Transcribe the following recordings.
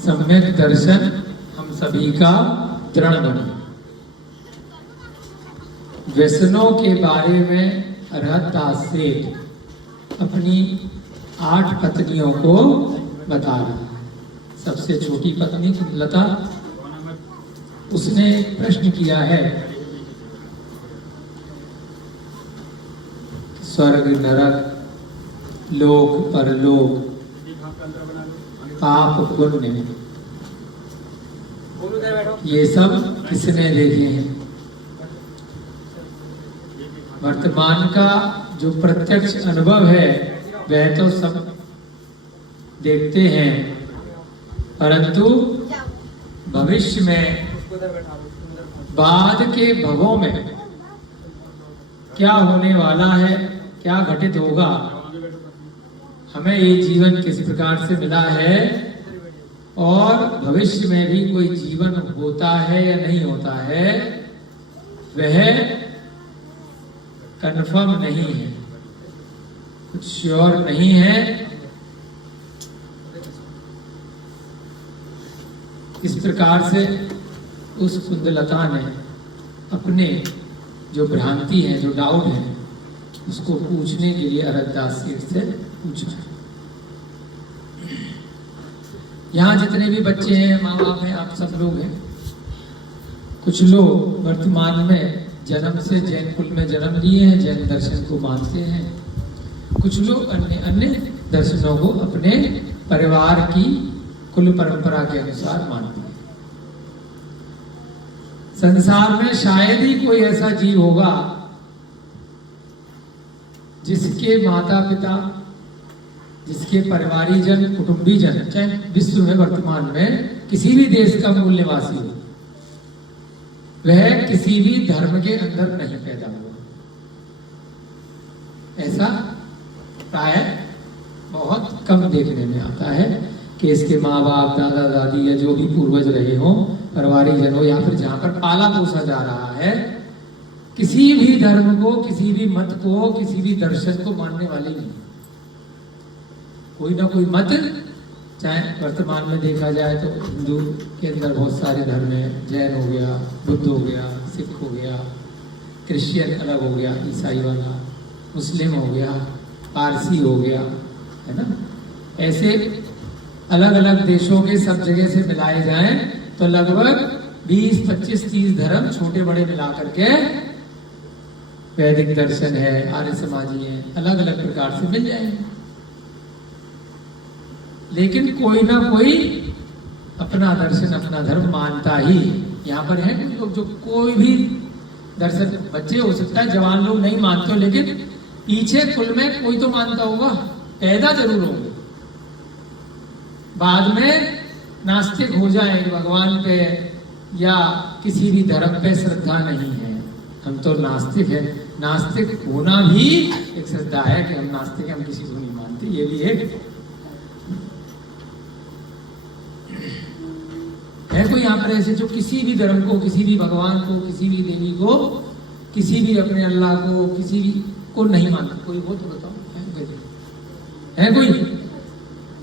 सम्यक दर्शन हम सभी का दृढ़ बने। व्यसनों के बारे में अरहत दास सेठ अपनी 8 पत्नियों को बता रहा है। सबसे छोटी पत्नी कुंदलता, उसने प्रश्न किया है स्वर्ग नरक लोक परलोक पाप पुण्य ये सब किसने देखे हैं? वर्तमान का जो प्रत्यक्ष अनुभव है वह तो सब देखते हैं, परंतु भविष्य में बाद के भवों में क्या होने वाला है, क्या घटित होगा, हमें ये जीवन किस प्रकार से मिला है और भविष्य में भी कोई जीवन होता है या नहीं होता है, वह कन्फर्म नहीं है, कुछ श्योर नहीं है। इस प्रकार से उस कुंदलता ने अपने जो भ्रांति है, जो डाउट है, उसको पूछने के लिए अरहत दास सेठ से पूछा। यहाँ जितने भी बच्चे हैं, माँ बाप हैं, आप सब लोग हैं। कुछ लोग वर्तमान में जन्म से जैन कुल में जन्म लिए हैं, जैन दर्शन को मानते हैं। कुछ लोग अन्य अन्य दर्शनों को अपने परिवार की कुल परंपरा के अनुसार मानते हैं। संसार में शायद ही कोई ऐसा जीव होगा जिसके माता पिता, जिसके परिवारीजन, कुटुंबीजन, चाहे विश्व में वर्तमान में किसी भी देश का मूल निवासी हो, वह किसी भी धर्म के अंदर नहीं पैदा हुआ। ऐसा प्रायः बहुत कम देखने में आता है कि इसके माँ बाप, दादा दादी या जो भी पूर्वज रहे हों, परिवारीजन हो, या फिर जहां पर पाला पोसा जा रहा है, किसी भी धर्म को, किसी भी मत को, किसी भी दर्शन को मानने वाले नहीं। कोई ना कोई मत, चाहे वर्तमान में देखा जाए तो हिंदू के अंदर बहुत सारे धर्म हैं, जैन हो गया, बुद्ध हो गया, सिख हो गया, क्रिश्चियन अलग हो गया, ईसाई वाला, मुस्लिम हो गया, पारसी हो गया, है ना। ऐसे अलग अलग देशों के सब जगह से मिलाए जाएं तो लगभग 20, 25, 30 धर्म छोटे बड़े मिला करके वैदिक दर्शन है, आर्य समाजी है, अलग अलग प्रकार से मिल जाएंगे। लेकिन कोई ना कोई अपना दर्शन, अपना धर्म मानता ही। यहाँ पर है कुछ लोग जो कोई भी दर्शन, बच्चे हो सकता है, जवान लोग नहीं मानते हो, लेकिन पीछे कुल में कोई तो मानता होगा, पैदा जरूर होंगे। बाद में नास्तिक हो जाए, भगवान पे या किसी भी धर्म पे श्रद्धा नहीं है, हम तो नास्तिक है। नास्तिक होना भी एक श्रद्धा है कि हम नास्तिक हैं, हम किसी को नहीं मानते, ये भी एक है। कोई यहाँ पर ऐसे जो किसी भी धर्म को, किसी भी भगवान को, किसी भी देवी को, किसी भी अपने अल्लाह को, किसी भी को नहीं मानता? कोई हो तो बताओ, है कोई?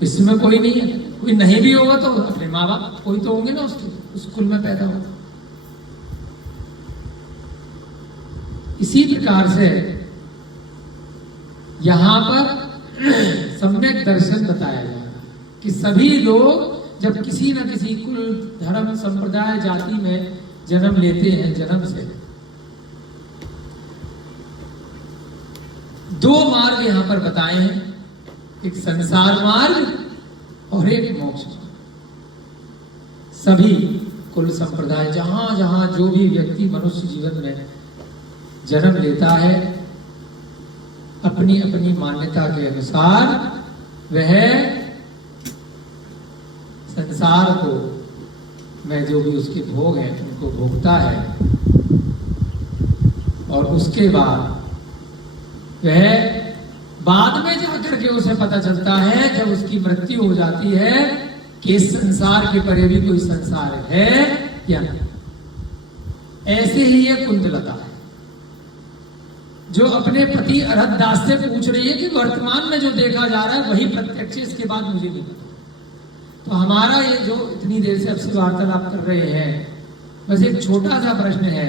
इसमें कोई नहीं है। कोई नहीं भी होगा तो अपने माँ बाप कोई तो होंगे ना, उस कुल में पैदा हो। इसी प्रकार से यहां पर सम्यक दर्शन बताया जा रहा है कि सभी लोग जब किसी न किसी कुल, धर्म, संप्रदाय, जाति में जन्म लेते हैं, जन्म से 2 मार्ग यहां पर बताए हैं, एक संसार मार्ग और एक मोक्ष मार्ग। सभी कुल संप्रदाय, जहां जहां जो भी व्यक्ति मनुष्य जीवन में जन्म लेता है, अपनी अपनी मान्यता के अनुसार वह संसार को में जो भी उसके भोग हैं उनको भोगता है, और उसके बाद वह बाद में जाकर के उसे पता चलता है, जब उसकी मृत्यु हो जाती है, कि इस संसार के परे भी कोई संसार है या नहीं। ऐसे ही ये कुंदलता है जो अपने पति अरहत दास से पूछ रही है कि वर्तमान में जो देखा जा रहा है वही प्रत्यक्ष, इसके बाद मुझे नहीं पता। तो हमारा ये जो इतनी देर से आपसे वार्तालाप कर रहे हैं, बस एक छोटा सा प्रश्न है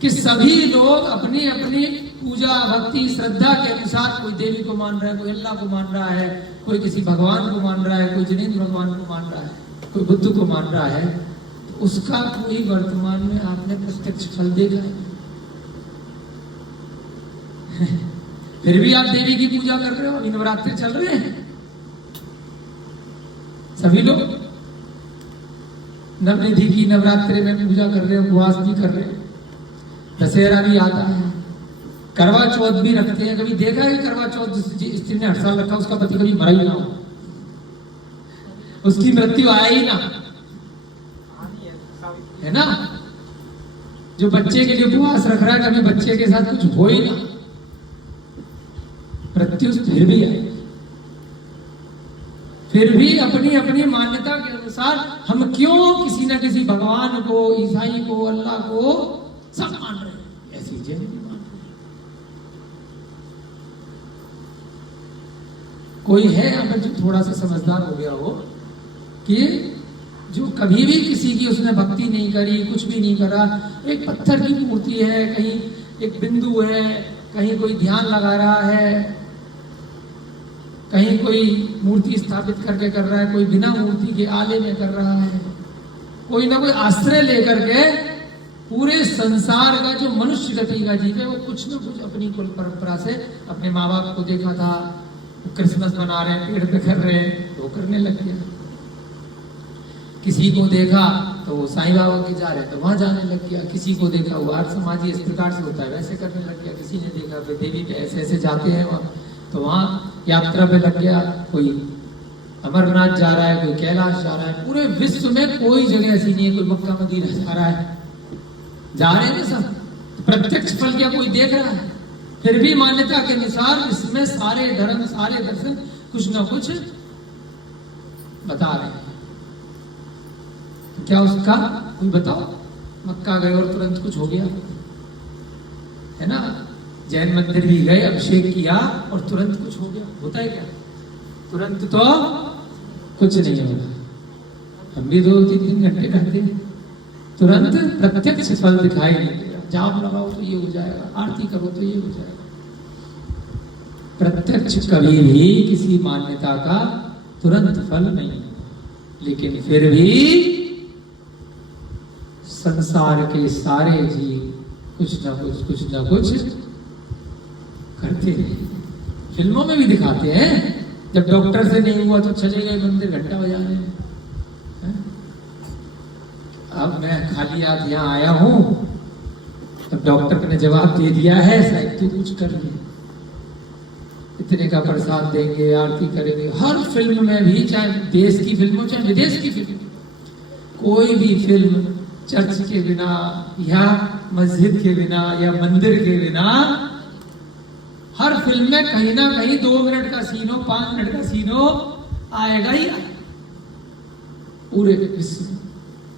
कि सभी लोग अपनी अपनी पूजा भक्ति श्रद्धा के अनुसार, कोई देवी को मान रहा है, कोई अल्लाह को मान रहा है, कोई किसी भगवान को मान रहा है, कोई जिनेंद्र भगवान को मान रहा है, कोई बुद्ध को मान रहा है, तो उसका कोई वर्तमान में आपने प्रत्यक्ष फल देखा है? फिर भी आप देवी की पूजा कर रहे हो। अभी नवरात्रि चल रहे हैं, सभी लोग नवनिधि की नवरात्रि में पूजा कर रहे हैं, उपवास भी कर रहे हैं, दशहरा भी आता है, करवा चौथ भी रखते हैं। कभी देखा है करवा चौथ स्त्री ने हर साल रखा, उसका पति कभी मरा ही ना हो, उसकी मृत्यु आया ही ना, है ना? जो बच्चे के लिए उपवास रख रहा है, कभी बच्चे के साथ कुछ हो ही ना, मृत्यु फिर भी है। फिर भी अपनी अपनी मान्यता के अनुसार हम क्यों किसी न किसी भगवान को, ईसाई को, अल्लाह को सब मान रहे हैं, ऐसी चीजें नहीं मान रहे। कोई है यहाँ पर जो थोड़ा सा समझदार हो गया हो कि जो कभी भी किसी की उसने भक्ति नहीं करी, कुछ भी नहीं करा, एक पत्थर की मूर्ति है, कहीं एक बिंदु है, कहीं कोई ध्यान लगा रहा है, कहीं कोई मूर्ति स्थापित करके कर रहा है, कोई बिना मूर्ति के आले में कर रहा है, कोई ना कोई आश्रय लेकर के पूरे संसार का जो मनुष्य गति का जीव है, वो कुछ ना कुछ अपनी कुल परंपरा से, अपने माँ बाप को देखा था क्रिसमस मना रहे हैं, पेड़ पे कर रहे हैं, तो करने लग गया। किसी को देखा तो वो साईं बाबा के जा रहे हैं, तो वहां जाने लग गया। किसी को देखा वो आर्य समाजी इस प्रकार से होता है, वैसे करने लग गया। किसी ने देखा देवी पे ऐसे ऐसे जाते हैं वहाँ, तो वहां यात्रा पे लग गया। कोई अमरनाथ जा रहा है, कोई कैलाश जा रहा है। पूरे विश्व में कोई जगह ऐसी नहीं है, कोई मक्का मदीना जा रहा है, जा रहे हैं ना सब। प्रत्यक्ष फल क्या कोई देख रहा है? फिर भी मान्यता के अनुसार इसमें सारे धर्म, सारे दर्शन कुछ ना कुछ बता रहे हैं। क्या उसका कोई बताओ? मक्का गए और तुरंत कुछ हो गया, है ना? जैन मंदिर भी गए, अभिषेक किया और तुरंत कुछ हो गया, होता है क्या? तुरंत तो कुछ नहीं होगा। हम भी 2-3 घंटे रहते हैं, तुरंत प्रत्यक्ष फल दिखाई नहीं देगा। जाप लगाओ तो ये हो जाएगा, आरती करो तो ये हो जाएगा। प्रत्यक्ष कभी भी किसी मान्यता का तुरंत फल नहीं, लेकिन फिर भी संसार के सारे जीव कुछ ना कुछ करते हैं। फिल्मों में भी दिखाते हैं, जब डॉक्टर से नहीं हुआ तो चले गए मंदिर घंटा बजाने। अब मैं खाली हाथ यहाँ आया हूं, तब डॉक्टर ने जवाब दे दिया है, शायद तू कुछ कर ले, इतने का प्रसाद देंगे, आरती करेंगे। हर फिल्म में भी, चाहे देश की फिल्म हो चाहे विदेश की फिल्म, कोई भी फिल्म चर्च के बिना या मस्जिद के बिना या मंदिर के बिना, हर फिल्म में कहीं ना कहीं 2 मिनट का सीन हो, 5 मिनट का सीन हो, आएगा ही आएगा। पूरे विश्व में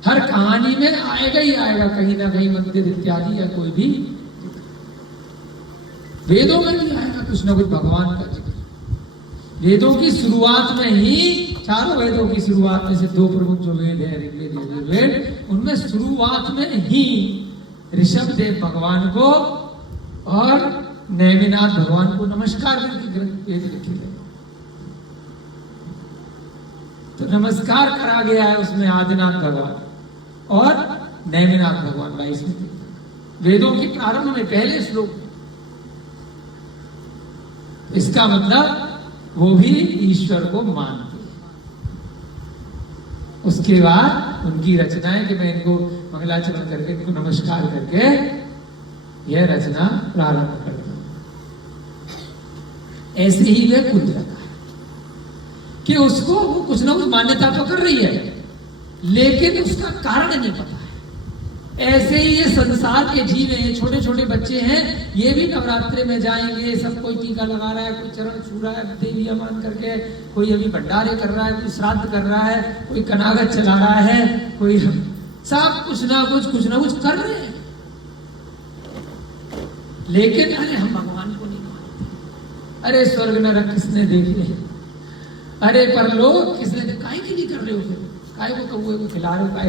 हर कहानी में आएगा ही आएगा, कहीं ना कहीं मंदिर इत्यादि या कोई भी। वेदों में भी आएगा कुछ ना कुछ भगवान का जिक्र। वेदों की शुरुआत में ही, चारों वेदों की शुरुआत में से 2 प्रमुख जो वेद है, ऋग्वेद यजुर्वेद, उनमें शुरुआत में ही ऋषभ देव भगवान को और नैमिनाथ भगवान को नमस्कार करके वेद लिखे गए। तो नमस्कार करा गया है उसमें आदिनाथ भगवान और नैमिनाथ भगवान 22 वेदों की प्रारंभ में पहले श्लोक। इसका मतलब वो भी ईश्वर को मानते हैं। उसके बाद उनकी रचनाएं कि मैं इनको मंगलाचरण करके, इनको नमस्कार करके यह रचना प्रारंभ करता हूं। ऐसे ही वह खुद रखा है कि उसको वो कुछ ना कुछ मान्यता तो कर रही है, लेकिन उसका कारण नहीं पता है। ऐसे ही ये संसार के जीव हैं, छोटे छोटे बच्चे हैं, ये भी नवरात्रि में जाएंगे, सब कोई टीका लगा रहा है, कोई चरण छू रहा है देवी मान करके, कोई अभी भंडारे कर रहा है, कोई श्राद्ध कर रहा है, कोई कनागत चला रहा है, कोई सब कुछ ना कुछ कर रहे हैं। लेकिन अरे हम भगवान को नहीं मानते, अरे स्वर्ग नरक किसने देखे, अरे परलोक किसने, कहीं काय के लिए कर रहे हो? फिर काय को कौए को खिला रहे हो? काय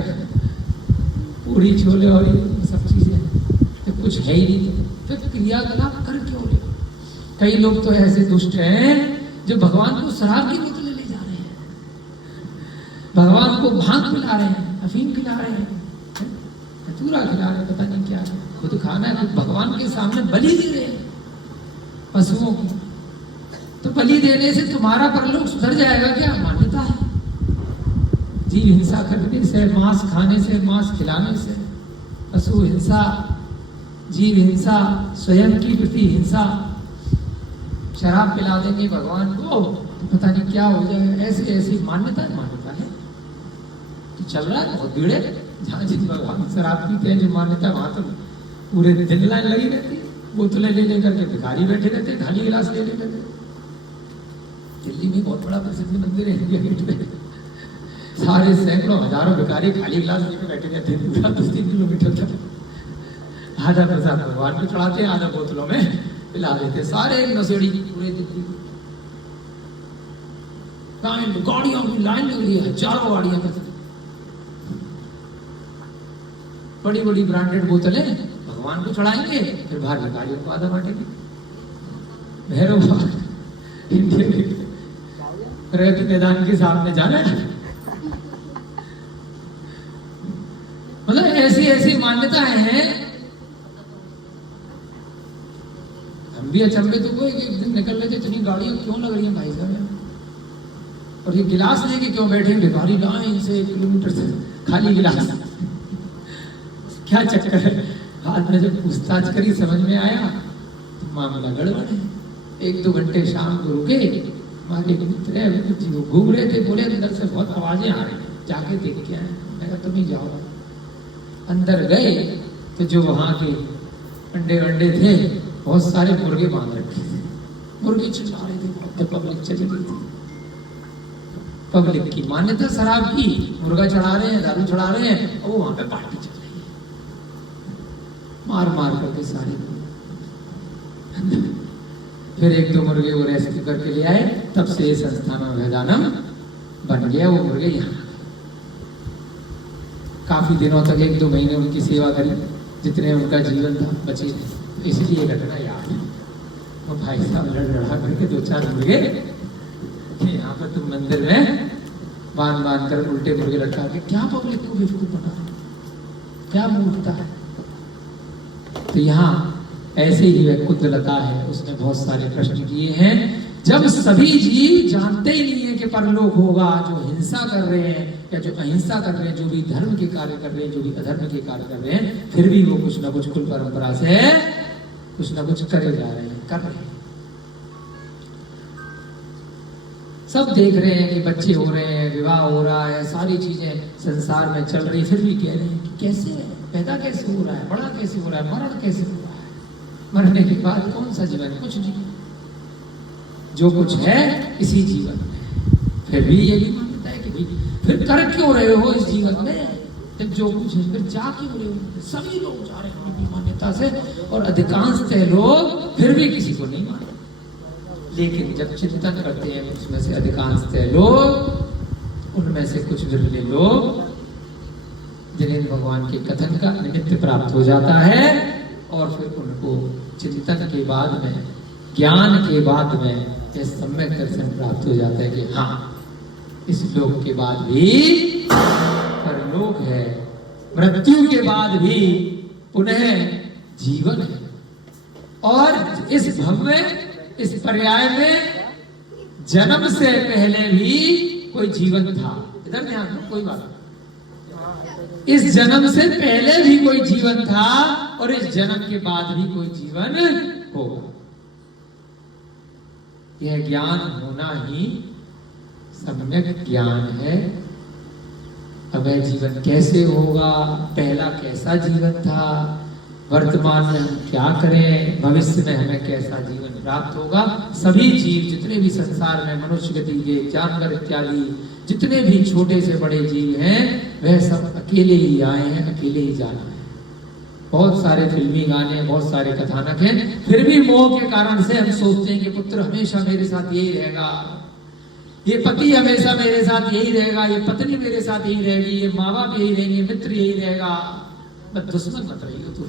पूरी छोले और ये सब चीजें, तो कुछ है ही नहीं, तो क्रियाकलाप कर क्यों रहे हो? कई लोग तो ऐसे दुष्ट हैं जो भगवान को शराब की बोतलें ले जा रहे हैं, भगवान को भांग पिला रहे हैं, अफीम पिला रहे हैं, धतूरा खिला रहे हैं, पता नहीं क्या, खुद खाना है, खुद भगवान के सामने बलि दे रहे हैं पशुओं की। तो बलि देने से तुम्हारा परलोक सुधर जाएगा क्या? मान्यता है। जीव हिंसा करने से, मांस खाने से, मांस खिलाने से, पशु हिंसा, जीव हिंसा, स्वयं की प्रति हिंसा, शराब पिला देंगे भगवान को तो पता नहीं क्या हो जाएगा। ऐसी ऐसी मान्यता है तो चल रहा है बहुत भीड़ है। जहाँ जिस भगवान शराब पीते हैं जो मान्यता, वहां तो पूरे दिन लाइन लगी रहती है, बोतलें ले लेकर के भिखारी बैठे रहते हैं, खाली गिलास ले लेकर के। दिल्ली में बहुत बड़ा प्रसिद्ध मंदिर है इंडिया गेट पे, सारे सैकड़ों हजारों भिखारी खाली गिलास लेकर बैठे रहते हैं, पूरा 2-3 किलोमीटर तक। आधा प्रसाद भगवान को चढ़ाते हैं, आधा बोतलों में पिला देते, सारे नशेड़ी पूरे दिल्ली गाड़ियों की लाइन लग रही है, हजारों गाड़ियां, बड़ी बड़ी ब्रांडेड बोतलें भगवान को चढ़ाएंगे, फिर बाहर भिखारियों को आधा बांटेंगे। भैरव इंडिया प्रगति मैदान के सामने जाना है। मतलब ऐसी ऐसी मान्यताएं हैं। हम भी अचंभे तो कोई एक दिन निकल रहे थे, इतनी गाड़ियां क्यों लग रही हैं भाई साहब, और ये गिलास लेके क्यों बैठे हैं भिखारी लाइन से 1 किलोमीटर से, खाली गिलास, क्या चक्कर है? हाथ में जब पूछताछ करी समझ में आया तो मामला गड़बड़ है। 1-2 घंटे शाम को रुके, हमारे मित्र है वो घूम रहे थे, बोले अंदर से बहुत आवाजें आ रही हैं, जाके देख के आए। मैं कहा तुम ही जाओ। अंदर गए तो जो वहां के अंडे थे, बहुत सारे मुर्गे बांध रखे थे, मुर्गे चिल्ला रहे थे, बहुत पब्लिक चली गई थी। पब्लिक की मान्यता शराब की, मुर्गा चढ़ा रहे हैं, दारू चढ़ा रहे हैं, और वो वहां पे पार्टी चल रही है, मार मार करके सारे। फिर 1-2 मुर्गे वो रेस्क्यू करके ले आए, तब से ये संस्थान वेदानम बन गया। वो मुर्गे यहाँ काफी दिनों तक 1-2 महीने उनकी सेवा करी, जितने उनका जीवन था बचे, इसलिए घटना याद है। वो भाई साहब लड़ा करके 2-4 मुर्गे यहाँ पर तुम मंदिर में बांध कर उल्टे मुर्गे लटका के क्या पब्लिक को बेवकूफ बना रहे, क्या मूर्खता है। तो यहाँ ऐसे ही वह कुंदलता है, उसने बहुत सारे प्रश्न किए हैं। जब सभी जीव जानते ही नहीं है कि परलोक होगा, जो हिंसा कर रहे हैं या जो अहिंसा कर रहे हैं, जो भी धर्म के कार्य कर रहे हैं, जो भी अधर्म के कार्य कर रहे हैं, फिर भी वो कुछ ना कुछ कुल परंपरा से कुछ ना कुछ करे जा रहे हैं, कर रहे हैं। सब देख रहे हैं कि बच्चे हो रहे हैं, विवाह हो रहा है, सारी चीजें संसार में चल रही, फिर भी कह रहे हैं कि कैसे पैदा कैसे हो रहा है, बड़ा कैसे हो रहा है, मरण कैसे हो रहा है, मरने के बाद कौन सा जीवन, कुछ नहीं, जो कुछ है इसी जीवन में। फिर भी यही मानता है कि भाई फिर कर क्यों रहे हो इस जीवन में, तो जो कुछ है फिर जा क्यों रहे हो। सभी लोग जा रहे हैं अपनी मान्यता से, और अधिकांशतः लोग फिर भी किसी को नहीं मानते। लेकिन जब चिंतन करते हैं उसमें से अधिकांशतः लोग, उनमें से कुछ विरले लोग जिन्हें भगवान के कथन का निमित्त प्राप्त हो जाता है, और फिर उनको चिंतन के बाद में, ज्ञान के बाद में यह सम्यक दर्शन प्राप्त हो जाता है कि हाँ, इस लोक के बाद भी परलोक है, मृत्यु के बाद भी पुनः जीवन है, और इस भव में, इस पर्याय में जन्म से पहले भी कोई जीवन था। इधर ध्यान दो, कोई बात नहीं, इस जन्म से पहले भी कोई जीवन था, और इस जन्म के बाद भी कोई जीवन होगा। यह ज्ञान होना ही सम्यक ज्ञान है। अब यह जीवन कैसे होगा, पहला कैसा जीवन था, वर्तमान में हम क्या करें, भविष्य में हमें कैसा जीवन प्राप्त होगा, सभी जीव जितने भी संसार में मनुष्य गति के जानवर इत्यादि जितने भी छोटे से बड़े जीव हैं, वह सब अकेले ही आए हैं, अकेले ही जाना है। बहुत सारे फिल्मी गाने, बहुत सारे कथानक हैं, फिर भी मोह के कारण से हम सोचते हैं कि पुत्र हमेशा मेरे साथ यही रहेगा, ये पति हमेशा मेरे साथ यही रहेगा, ये पत्नी मेरे साथ यही रहेगी, ये माँ बाप यही रहेंगे, मित्र यही रहेगा, बस दुश्मन मत रहिए तू,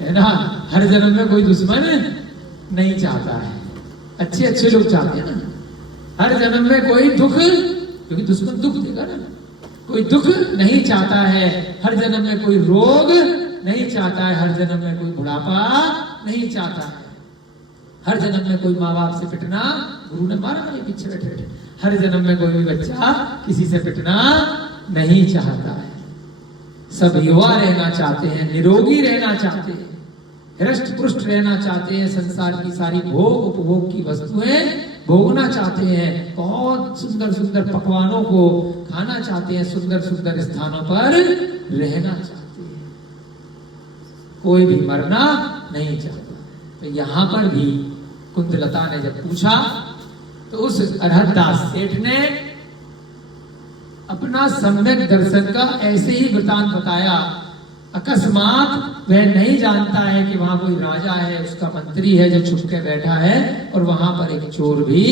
है ना। हर जन्म में कोई दुश्मन नहीं चाहता है, अच्छे अच्छे लोग चाहते हैं ना। हर जन्म में कोई दुख, क्योंकि दुश्मन दुख देगा ना, कोई दुख नहीं चाहता है। हर जन्म में कोई रोग नहीं चाहता है, हर जन्म में कोई बुढ़ापा नहीं चाहता है, हर जन्म में कोई माँ बाप से पिटना, गुरु ने मारा ना ये पीछे बैठे बैठे, हर जन्म में कोई भी बच्चा किसी से पिटना नहीं चाहता है। सब युवा रहना चाहते हैं, निरोगी रहना चाहते हैं, हृष्ट पुष्ट रहना चाहते हैं, संसार की सारी भोग उपभोग की वस्तुएं भोगना चाहते हैं, बहुत सुंदर सुंदर पकवानों को खाना चाहते हैं, सुंदर सुंदर स्थानों पर रहना चाहते हैं, कोई भी मरना नहीं चाहता। तो यहां पर भी कुंदलता ने जब पूछा तो उस अरहतदास सेठ ने अपना सम्यक दर्शन का ऐसे ही वृतांत बताया। अकस्मात वह नहीं जानता है कि वहां कोई राजा है, उसका मंत्री है जो छुप के बैठा है, और वहां पर एक चोर भी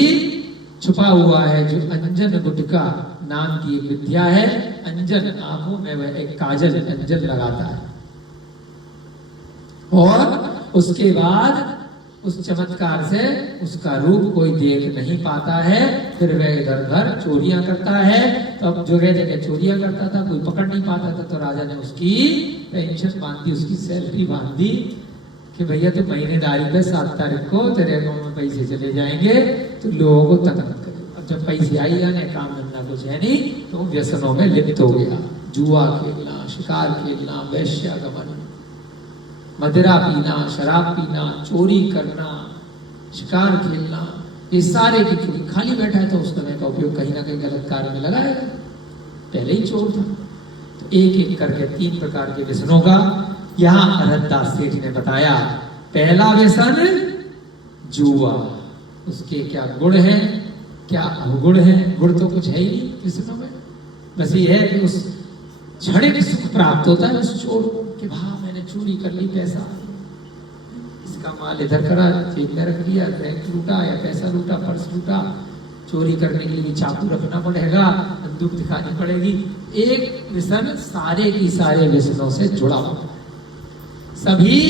छुपा हुआ है जो अंजन गुटका नाम की एक विद्या है। अंजन, आंखों में वह एक काजल अंजन लगाता है, और उसके बाद उस चमत्कार से उसका रूप कोई देख नहीं पाता है। फिर वह इधर उधर चोरियां करता है। तो अब जगह जगह चोरियां करता था, कोई पकड़ नहीं पाता था, तो राजा ने उसकी पेंशन बांधी, उसकी सैलरी बांधी कि भैया तो महीनेदारी पे 7 तारीख को तेरे अकाउंट में पैसे चले जाएंगे, तो लोगों को तंग मत करो। अब जब पैसे आई जाने, काम धंधा कुछ है नहीं, तो व्यसनों में लिप्त हो गया। जुआ खेलना, शिकार खेलना, वैश्यागमन, मदिरा पीना, शराब पीना, चोरी करना, शिकार खेलना, ये सारे की चोरी। खाली बैठा है तो उस समय का उपयोग कहीं ना कहीं गलत कार्य में लगाएगा, पहले ही चोर था। तो एक एक करके 3 प्रकार के व्यसनों का यहां अरहतदास सेठ ने बताया। पहला व्यसन जुआ, उसके क्या गुण है, क्या अवगुण है। गुण तो कुछ है ही नहीं व्यसनों में, बस ये है कि उस क्षणिक सुख प्राप्त होता है उस चोर को कि भाई मैंने चोरी कर ली, पैसा इसका माल इधर करा, जेब में रख लिया, बैंक लूटा या पैसा लूटा, पर्स लूटा। चोरी करने के लिए चाकू रखना पड़ेगा, बंदूक दिखानी पड़ेगी। एक व्यसन सारे की सारे व्यसनों से जुड़ा हुआ है, सभी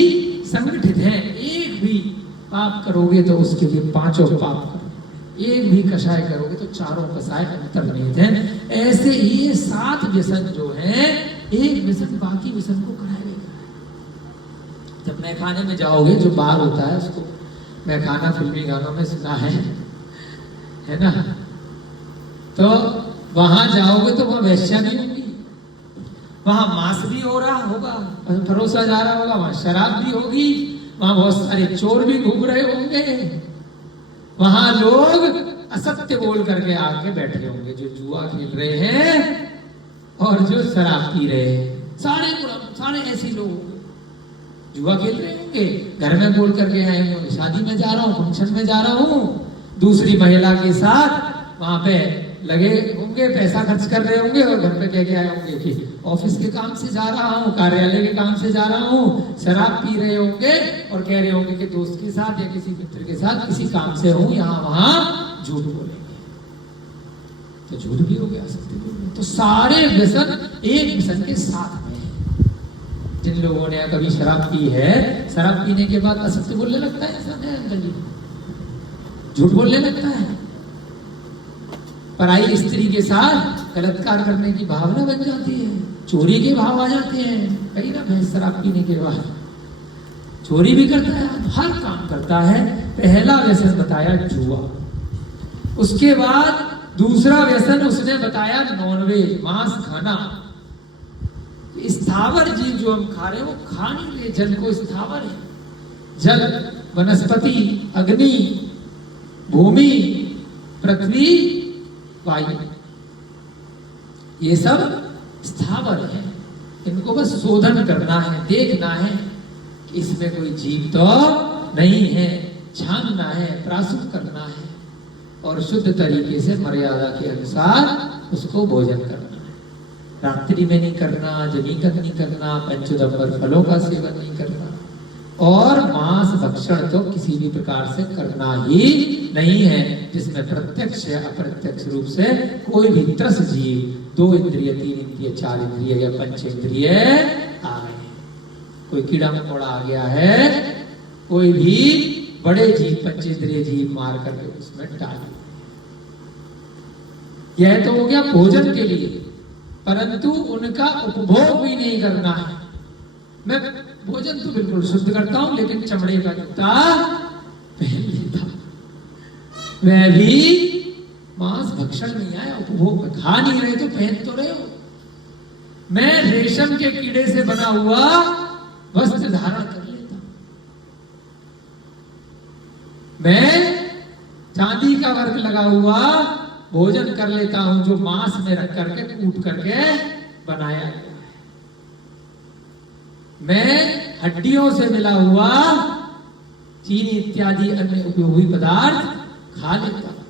संगठित हैं। एक भी पाप करोगे तो उसके लिए 5 पाप करोगे, एक भी कषाय करोगे तो 4 कषाय अंतर्निहित हैं। ऐसे ही 7 व्यसन जो हैं, एक व्यसन बाकी व्यसन को कराएगा। जब मैखाने में जाओगे, जो बार होता है उसको मैखाना फिल्मी गानों में सुना है ना, तो वहां जाओगे तो वहां वैश्या नहीं होगी, वहां मांस भी हो रहा होगा, परोसा जा रहा होगा, वहां शराब भी होगी, वहां बहुत सारे चोर भी घूम रहे होंगे, वहां लोग असत्य बोल करके आके बैठे होंगे, जो जुआ खेल रहे हैं और जो शराब पी रहे हैं। सारे ऐसे लोग होंगे, जुआ खेल रहे होंगे, घर में बोल करके आए होंगे शादी में जा रहा हूँ, फंक्शन में जा रहा हूँ, दूसरी महिला के साथ वहां पे लगे होंगे, पैसा खर्च कर रहे होंगे, और घर पे कह के आए होंगे कि ऑफिस के काम से जा रहा हूँ, कार्यालय के काम से जा रहा हूँ। शराब पी रहे होंगे और कह रहे होंगे कि दोस्त के साथ या किसी मित्र के साथ किसी काम से हूँ, यहाँ वहां झूठ बोलेंगे, तो झूठ भी हो गया, सत्य भी हो गया। तो सारे व्यसन एक व्यसन के साथ में। जिन लोगों ने कभी शराब पी है, शराब पीने के बाद असत्य बोलने लगता है इंसान, है अंकल जी, झूठ बोलने लगता है, पराई स्त्री के साथ बलात्कार करने की भावना बन जाती है, चोरी के भाव आ जाते हैं। कहीं ना भैंस शराब पीने के बाद चोरी भी करता है, हर काम करता है। पहला व्यसन बताया जुआ। उसके बाद दूसरा व्यसन उसने बताया नॉनवेज, मांस खाना। स्थावर जीव जो हम खा रहे हैं वो खा नहीं रहे, जल को स्थावर है, जल, वनस्पति, अग्नि, भूमि, पृथ्वी, वायु, ये सब स्थावर है। इनको बस शोधन करना है, देखना है कि इसमें कोई जीव तो नहीं है, छानना है, प्राशुद्ध करना है और शुद्ध तरीके से मर्यादा के अनुसार उसको भोजन करना है। रात्रि में नहीं करना, जमीकत नहीं करना, पंचोदंबर फलों का सेवन नहीं करना, और मांस भक्षण तो किसी भी प्रकार से करना ही नहीं है, जिसमें प्रत्यक्ष या अप्रत्यक्ष रूप से कोई भी त्रस जीव, 2 इंद्रिय, 3 इंद्रिय, 4 इंद्रिय या 5 इंद्रिय आ गए, कोई कीड़ा मकोड़ा आ गया है, कोई भी बड़े जीव 5 इंद्रिय जीव मार करके उसमें डाल, यह तो हो गया भोजन के लिए, परंतु उनका उपभोग भी नहीं करना है। मैं भोजन तो बिल्कुल शुद्ध करता हूं, लेकिन चमड़े का जूता पहन लेता, वह भी मांस भक्षण नहीं आया, उपभोग में खा नहीं रहे तो पहन तो रहे हो। मैं रेशम के कीड़े से बना हुआ वस्त्र धारण कर लेता, मैं चांदी का वर्क लगा हुआ भोजन कर लेता हूं, जो मांस में रख करके कूट करके बनाया गया है। मैं हड्डियों से मिला हुआ चीनी इत्यादि अन्य उपयोगी पदार्थ खा लेता हूं।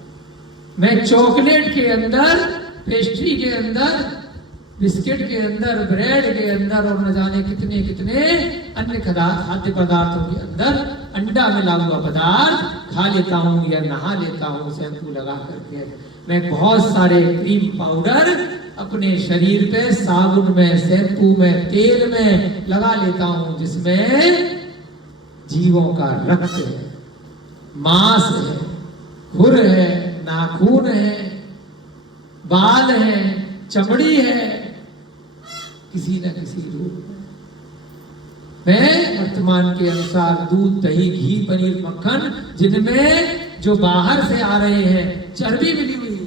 मैं चॉकलेट के अंदर, पेस्ट्री के अंदर, बिस्किट के अंदर, ब्रेड के अंदर और न जाने कितने कितने अन्य खाद्य पदार्थों के अंदर अंडा मिला हुआ पदार्थ खा लेता हूं या नहा लेता हूं शैम्पू लगा करके। मैं बहुत सारे क्रीम पाउडर अपने शरीर पे साबुन में, शैम्पू में, तेल में लगा लेता हूं, जिसमें जीवों का रक्त है, मांस है, खुर है, नाखून है, बाल है, चमड़ी है, किसी न किसी रूप में। मैं वर्तमान के अनुसार दूध, दही, घी, पनीर, मक्खन, जिनमें जो बाहर से आ रहे हैं चर्बी मिली हुई है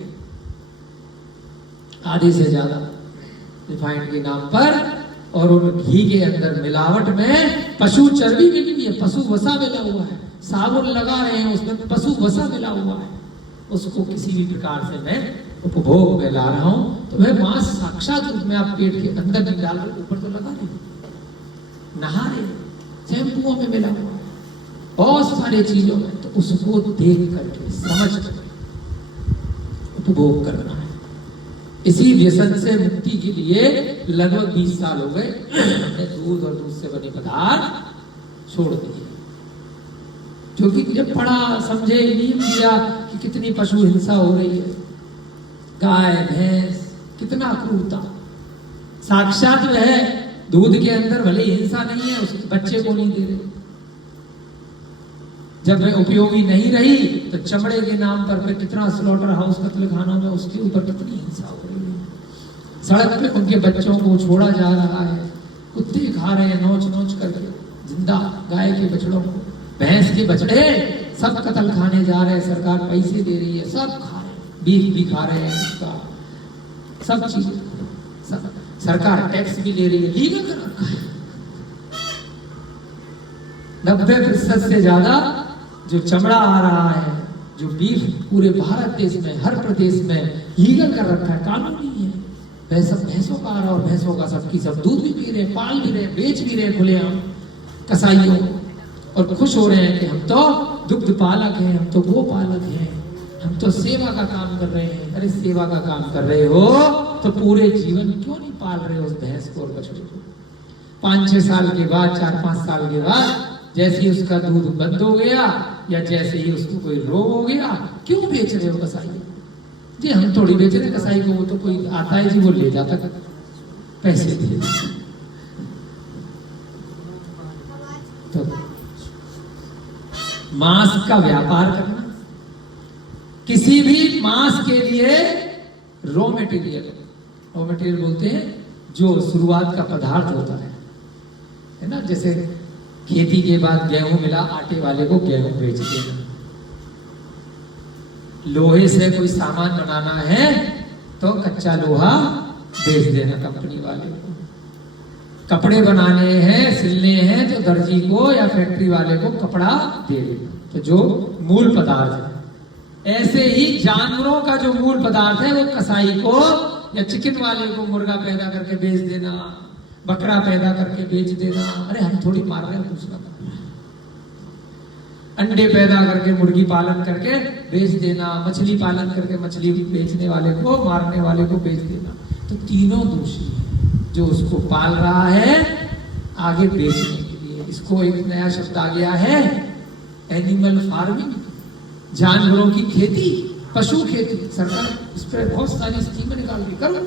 आधे से ज्यादा रिफाइंड के नाम पर, और उन घी के अंदर मिलावट में पशु चर्बी मिली हुई है, पशु वसा मिला हुआ है, साबुन लगा रहे हैं उसमें पशु वसा मिला हुआ है, उसको किसी भी प्रकार से मैं उपभोग में ला रहा हूं, तो वह मांस साक्षात रूप में आप पेट के अंदर नहीं डाल रहे, ऊपर तो लगा रहे, नहा रहे, शैम्पुओं में मिला हुआ है, बहुत सारी चीजों में, तो उसको देख करके समझ करके उपभोग करना है। इसी व्यसन से मुक्ति के लिए लगभग 20 साल हो गए हमने दूध और दूध से बने पदार्थ छोड़ दिए, क्योंकि जब पढ़ा समझे नीम लिया कि कितनी पशु हिंसा हो रही है, गाय भैंस, कितना क्रूरता, साक्षात वह दूध के अंदर भले हिंसा नहीं है, उसके बच्चे को नहीं दे रहे, जब वह उपयोगी नहीं रही तो चमड़े के नाम पर फिर कितना स्लॉटर हाउस, कत्ल खानों में उसके ऊपर कितनी हिंसा हो रही है, सड़क पे उनके बच्चों को छोड़ा जा रहा है, कुत्ते खा रहे हैं नोच नोच करके जिंदा गाय के बछड़ों को, भैंस के बछड़े सब कत्ल खाने जा रहे हैं, सरकार पैसे दे रही है, सब खा रहे हैं, बीफ भी खा रहे हैं, उसका सब चीज सरकार टैक्स भी ले रही है, लीगल कर रखा है। 90% से ज्यादा जो चमड़ा आ रहा है, जो बीफ पूरे भारत देश में हर प्रदेश में लीगल कर रखा है, कानूनी है, वह सब भैंसों का आ रहा है, और भैंसों का सबकी सब दूध भी पी रहे, पाल भी रहे, बेच भी रहे खुलेआम कसाईयों, और खुश हो रहे हैं कि हम तो दुग्ध पालक हैं, हम तो गो पालक हैं, हम तो सेवा का काम कर रहे हैं। अरे सेवा का काम कर रहे हो तो पूरे जीवन क्यों नहीं पाल रहे हो उस भैंस को और बछड़े को? 5-6 साल के बाद, 4-5 साल के बाद जैसे ही उसका दूध बंद हो गया या जैसे ही उसको कोई रोग हो गया, क्यों बेच रहे हो कसाई? जी हम थोड़ी बेच रहे कसाई को, वो तो कोई आता है जी वो ले जाता पैसे दे। तो मांस का व्यापार करना, किसी भी मांस के लिए रॉ मटेरियल बोलते हैं जो शुरुआत का पदार्थ होता है ना, जैसे खेती के बाद गेहूं मिला, आटे वाले को गेहूं बेच देना, लोहे से कोई सामान बनाना है तो कच्चा लोहा बेच देना कंपनी वाले को, कपड़े बनाने हैं, सिलने हैं तो दर्जी को या फैक्ट्री वाले को कपड़ा दे देना, तो जो मूल पदार्थ है। ऐसे ही जानवरों का जो मूल पदार्थ है वो कसाई को या चिकन वाले को मुर्गा पैदा करके बेच देना, बकरा पैदा करके बेच देना। अरे हम थोड़ी मार रहे हैं, दूसरा अंडे पैदा करके मुर्गी पालन करके बेच देना, मछली पालन करके मछली बेचने वाले को, मारने वाले को बेच देना। तो तीनों दोषी है, जो उसको पाल रहा है आगे बेचने के लिए, इसको उसको एक नया शब्द आ गया है, एनिमल फार्मिंग, जानवरों की खेती, पशु खेती। सरकार इस पर बहुत सारी स्कीमें निकाल दी, करो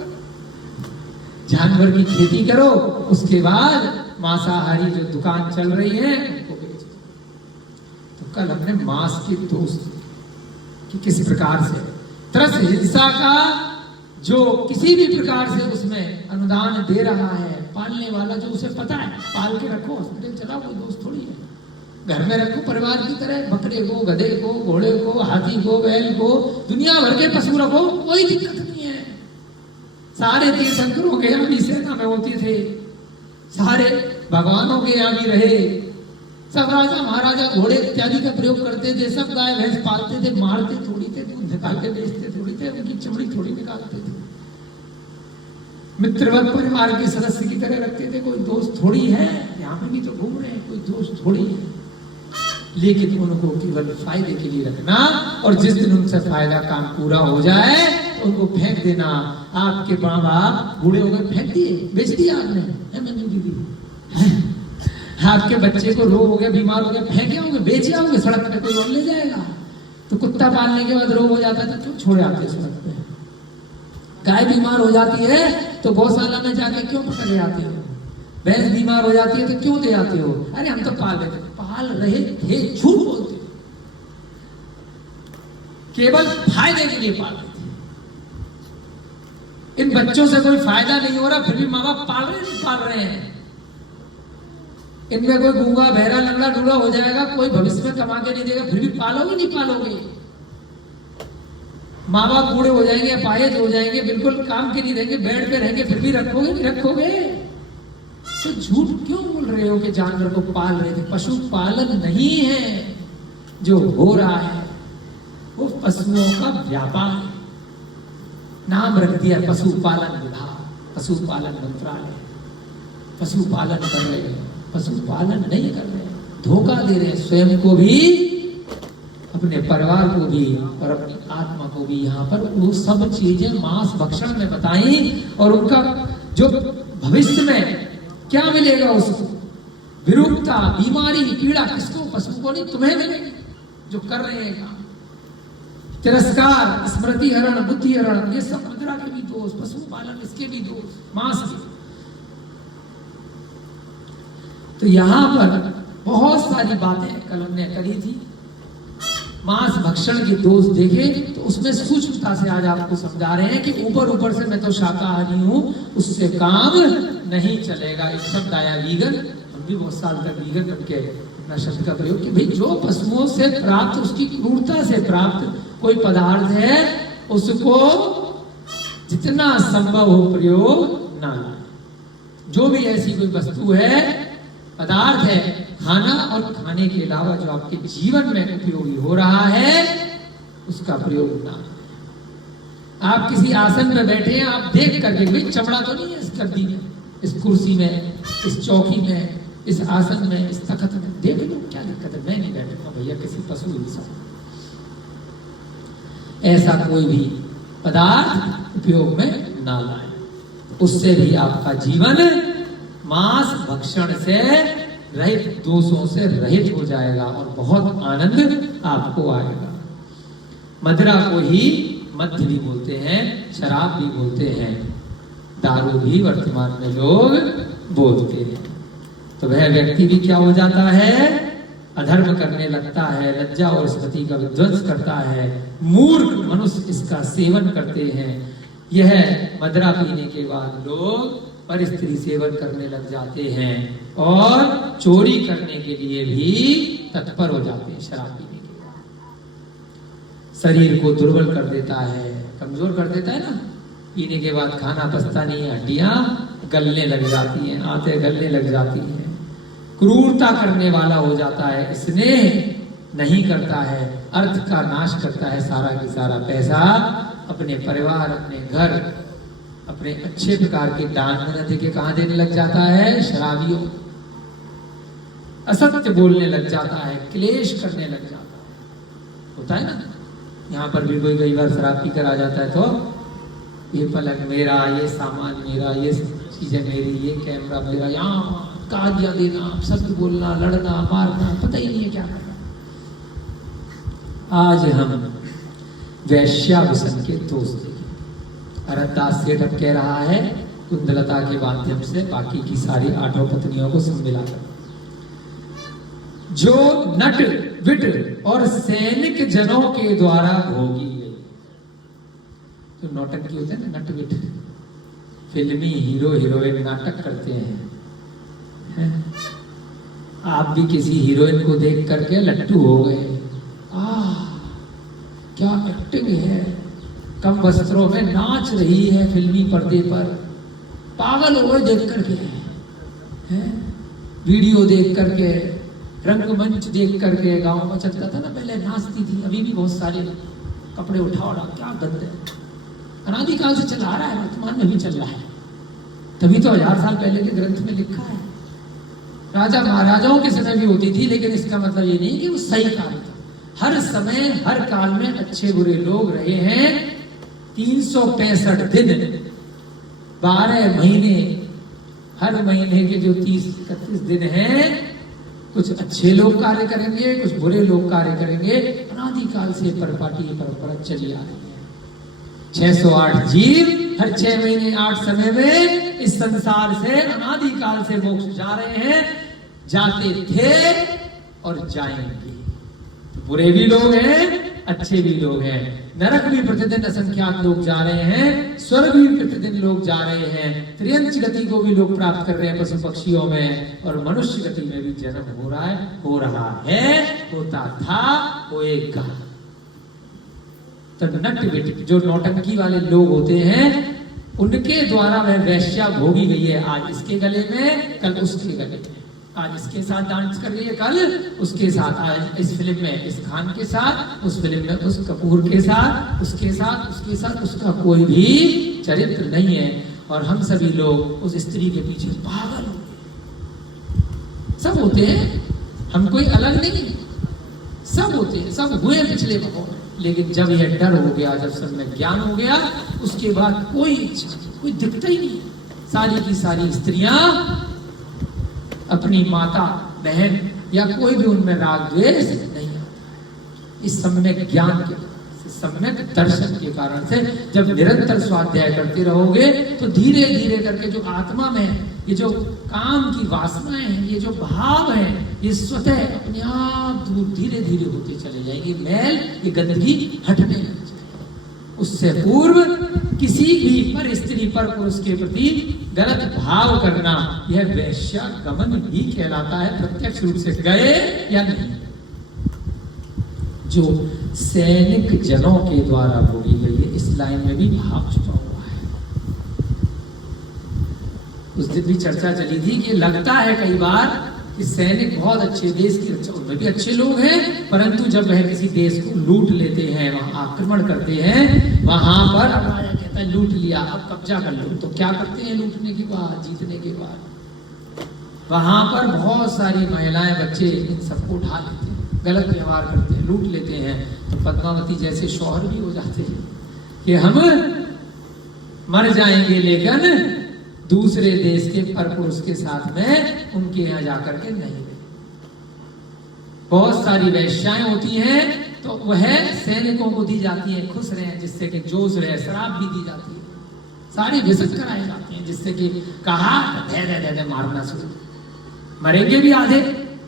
जानवर की खेती करो, उसके बाद मांसाहारी जो दुकान चल रही है उनको बेचो। तो कल हमने मांस के दोस्त कि किस प्रकार से तरस हिंसा का जो किसी भी प्रकार से उसमें अनुदान दे रहा है, पालने वाला जो उसे पता है, पाल के रखो, हॉस्पिटल चलाओ, कोई दोस्त थोड़ी है, घर में रखो परिवार की तरह, बकरे को, गधे को, घोड़े को, हाथी को, बैल को, दुनिया भर के पशु रखो, कोई दिक्कत नहीं है। सारे तीर्थंकरों के यहाँ भी सेना में होते थे, सारे भगवानों के यहाँ भी रहे, सब राजा महाराजा घोड़े इत्यादि का प्रयोग करते थे, सब गाय भैंस पालते थे, मारते थोड़ी थे, दूध निकाल के बेचते थोड़ी थे, उनकी चमड़ी थोड़ी निकालते थे, मित्रवत परिवार के सदस्य की तरह रखते थे। कोई दोस्त थोड़ी है, यहाँ पे भी तो घूम रहे हैं, कोई दोस्त थोड़ी है। लेकिन उनको केवल फायदे के लिए रखना, और जिस दिन उनसे फायदा काम पूरा हो जाए तो उनको फेंक देना। आपके माँ बाप बूढ़े हो गए, फेंक दिए, बेच दिया आपने, मैंने दीदी आपके बच्चे को रोग हो गया, बीमार हो गया, फेंके आओगे, बेचे आओगे, सड़क पे कोई और ले जाएगा। तो कुत्ता पालने के बाद रोग हो जाता है तो क्यों छोड़े आते सड़क पे? गाय बीमार हो जाती है तो गौशाला में जाके क्यों पकड़ ले आते हो? भैंस बीमार हो जाती है तो क्यों दे आते हो? अरे हम तो पाल रहे थे, झूठ बोलते, केवल फायदे के लिए पाल रहे थे। इन बच्चों से कोई फायदा नहीं हो रहा, फिर भी माँ बाप पाल रहे हैं। इनमें कोई गूंगा बहरा लंगड़ा लूला हो जाएगा, कोई भविष्य में कमा के नहीं देगा, फिर भी पालोगे नहीं पालोगे? माँ बाप बूढ़े हो जाएंगे, अपाहिज हो जाएंगे, बिल्कुल काम के नहीं रहेंगे, बेड पे रहेंगे, फिर भी रखोगे नहीं रखोगे? तो झूठ क्यों बोल रहे हो कि जानवर को पाल रहे थे? पशुपालन नहीं है जो हो रहा है, वो पशुओं का व्यापार है। नाम रख दिया पशुपालन विभाग, पशुपालन मंत्रालय। पशुपालन कर रहे हैं, पशुपालन नहीं कर रहे, धोखा दे रहे हैं स्वयं को भी, अपने परिवार को भी और अपनी आत्मा को भी। यहाँ पर वो सब चीजें मांस भक्षण में बताई, और उनका जो भविष्य में क्या मिलेगा उसको, विरूपता, बीमारी, पीड़ा किसको? पशु को नहीं, तुम्हें मिलेगी जो कर रहे हैं काम। तिरस्कार, स्मृति हरण, बुद्धि हरण, ये सब मुद्रा के भी दोष, पशुपालन इसके भी दोष, मांस के। तो यहाँ पर बहुत सारी बातें कल हमने करी थी, मांस भक्षण के दोष देखे, तो उसमें सूक्ष्मता से आज आपको समझा रहे हैं कि ऊपर ऊपर से मैं तो शाकाहारी हूँ, उससे काम नहीं चलेगा। एक शब्द आया वीगन, हम भी बहुत साल तक वीगन बन के अपना शब्द का प्रयोग कि भाई जो पशुओं से प्राप्त, उसकी क्रूरता से प्राप्त कोई पदार्थ है, उसको जितना संभव हो प्रयोग ना लाए। जो भी ऐसी कोई वस्तु है, पदार्थ है, खाना और खाने के अलावा जो आपके जीवन में उपयोगी हो रहा है, उसका प्रयोग ना। आप किसी आसन में बैठे हैं, आप देख करके, भाई चमड़ा तो नहीं है इस गद्दी में, इस कुर्सी में, इस चौकी में, इस आसन में, इस तख्त में, देख लो क्या दिक्कत है, मैं नहीं बैठूंगा भैया किसी पशु हिंसा। ऐसा कोई भी पदार्थ उपयोग में ना लाए, उससे भी आपका जीवन मांस भक्षण से रहित, दोषों से रहित हो जाएगा और बहुत आनंद आपको आएगा। मदिरा को ही मद्य भी बोलते हैं, शराब भी बोलते हैं, दारू भी वर्तमान में लोग बोलते हैं। तो वह व्यक्ति भी क्या हो जाता है? अधर्म करने लगता है, लज्जा और स्मृति का विध्वंस करता है। मूर्ख मनुष्य इसका सेवन करते हैं। यह मदिरा पीने के बाद लोग पर स्त्री सेवन करने लग जाते हैं और चोरी करने के लिए भी तत्पर हो जाते हैं। शराब पीने के बाद शरीर को दुर्बल कर देता है, कमजोर कर देता है ना। पीने के बाद खाना पचता नहीं है, हड्डियां गलने लग जाती हैं, आंतें गलने लग जाती हैं। क्रूरता करने वाला हो जाता है, स्नेह नहीं करता है, अर्थ का नाश करता है। सारा की सारा पैसा अपने परिवार, अपने घर, अपने अच्छे प्रकार के दान में देके कहां देने लग जाता है? शराबियों। असत्य बोलने लग जाता है, क्लेश करने लग जाता है। होता है ना, यहाँ पर भी कोई कई बार शराब पी कर आ जाता है तो ये पलंग मेरा, ये सामान मेरा, ये चीजें मेरी, ये कैमरा मेरा, यहाँ गालियां देना, शब्द बोलना, लड़ना, मारना, पता ही नहीं है क्या करना। आज हम वैश्या व्यसन के दोष देखें। अरदास सेठ अब कह रहा है कुंदलता के माध्यम से बाकी की सारी 8 पत्नियों को सब मिलाकर, जो नट विट और सैनिक जनों के द्वारा भोगी गई। जो नौटंकी होते हैं ना, नट विट, फिल्मी हीरो हीरोइन नाटक करते हैं। आप भी किसी हीरोइन को देख करके लट्टू हो गए, क्या एक्टिंग है, कम वस्त्रों में नाच रही है फिल्मी पर्दे पर, पागल हो गए देख करके, वीडियो देख करके, रंगमंच देख करके। गांव में चलता था ना पहले, नाचती थी, अभी भी बहुत सारे कपड़े उठा, क्या गंद है, अनादिकाल से चला रहा है, वर्तमान में भी चल रहा है। तभी तो 1000 साल पहले के ग्रंथ में लिखा है। राजा महाराजाओं के समय भी होती थी, लेकिन इसका मतलब ये नहीं कि वो सही कार्य था। हर समय हर काल में अच्छे बुरे लोग रहे हैं। 365 दिन, 12 महीने, हर महीने के जो 30-31 दिन हैं, कुछ अच्छे लोग कार्य करेंगे, कुछ बुरे लोग कार्य करेंगे। अनादिकाल से परपाटी परंपरा चली आ रही है। 608 जीव हर 6 महीने 8 समय में इस संसार से अनादिकाल से मोक्ष जा रहे हैं, जाते थे और जाएंगे। तो बुरे भी लोग हैं, अच्छे भी लोग हैं। नरक भी प्रतिदिन असंख्यात लोग जा रहे हैं, स्वर्ग भी प्रतिदिन लोग जा रहे हैं। त्रियंच गति को भी लोग प्राप्त कर रहे हैं पशु पक्षियों में, और मनुष्य गति में भी जन्म हो रहा है, होता था, होएगा। तो नट विट, जो नौटंकी वाले लोग होते हैं, उनके द्वारा वह वैश्या भोगी गई है। आज इसके गले में, कल उसके गले में। आज इसके साथ डांस कर रही है, कल उसके साथ। आज इस फिल्म में इस खान के साथ, उस फिल्म में उस कपूर के साथ, उसके साथ, उसके साथ। उसका कोई भी चरित्र नहीं है। और हम सभी लोग उस स्त्री के पीछे पागल हो गए। सब होते हैं, हम कोई अलग नहीं, सब होते हैं, सब हुए पिछले भवों में। लेकिन जब यह डर हो गया, जब सब में ज्ञान हो गया, उसके बाद कोई इच्छा, कोई दिखता ही नहीं। सारी की सारी स्त्रियां अपनी माता, बहन या कोई भी उनमें राग द्वेष नहीं आता। इस सम्यक ज्ञान के, सम्यक दर्शन के कारण से जब निरंतर स्वाध्याय करते रहोगे, तो धीरे धीरे करके जो आत्मा में ये जो काम की वासनाएं हैं, ये जो भाव है, ये स्वतः अपने आप दूर धीरे धीरे होते चले जाएंगे। मैल, ये गंदगी हटने लग जाएगी। उससे पूर्व किसी भी पर स्त्री पर पुरुष के प्रति गलत भाव करना, यह वैश्या गमन ही कहलाता है। प्रत्यक्ष रूप से गए या नहीं। जो सैनिक जनों के द्वारा बोली गई है, इस लाइन में भी भाव छुपा हुआ है। उस दिन भी चर्चा चली थी कि लगता है कई बार कि सैनिक बहुत अच्छे, देश की रक्षा, उनमें भी अच्छे लोग हैं, परंतु जब वह किसी देश को लूट लेते हैं, वहां आक्रमण करते हैं, वहां पर राजा कहता है लूट लिया, अब कब्जा कर लो। तो क्या करते हैं लूटने के बाद, जीतने के बाद? वहां पर बहुत सारी महिलाएं, बच्चे इन सबको उठा लेते हैं, गलत व्यवहार करते हैं, लूट लेते हैं। तो पद्मावती जैसे शौहर भी हो जाते हैं कि हम मर जाएंगे, लेकिन दूसरे देश के परपुरुष के साथ में उनके यहाँ जाकर के नहीं रहे। बहुत सारी वैश्याएं होती हैं, तो वह सैनिकों को दी जाती है, खुश रहे, जिससे कि जोश रहे। शराब भी दी जाती है, सारे व्यसन कराए जाते हैं, जिससे कि कहा दे मारना शुरू, मरेंगे भी आधे,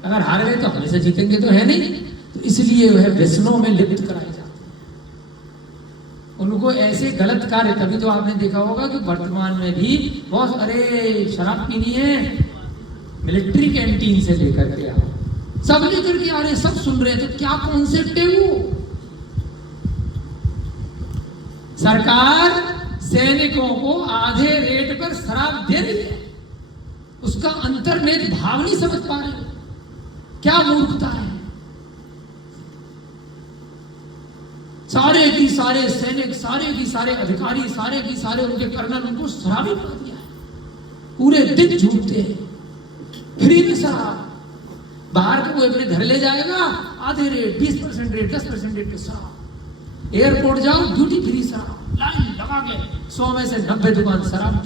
अगर हार गए तो हमेशा जीतेंगे तो है नहीं। तो इसलिए वह व्यसनों में लिप्त कराए जाते हैं, उनको ऐसे गलत कार्य। तभी तो आपने देखा होगा कि वर्तमान में भी बहुत, अरे शराब पीनी है, मिलिट्री कैंटीन से लेकर के आओ, सब लेकर के आ रहे, सब सुन रहे हैं। तो क्या कॉन्सेप्ट है वो? सरकार सैनिकों को आधे रेट पर शराब दे रही है, उसका अंतर्निहित भाव नहीं समझ पा रहे हो। क्या मूर्खता है। सारे की सारे सैनिक, सारे की सारे अधिकारी, सारे की सारे उनके कर्नल उनको शराबी बना दिया है। पूरे दिन झूठते हैं, फ्री में शराब। बाहर का कोई अपने घर ले जाएगा, आधे रेट, 20% रेट, 10% रेट के शराब। एयरपोर्ट जाओ, ड्यूटी फ्री शराब, लाइन लगा के 100 में से 90 दुकान शराब।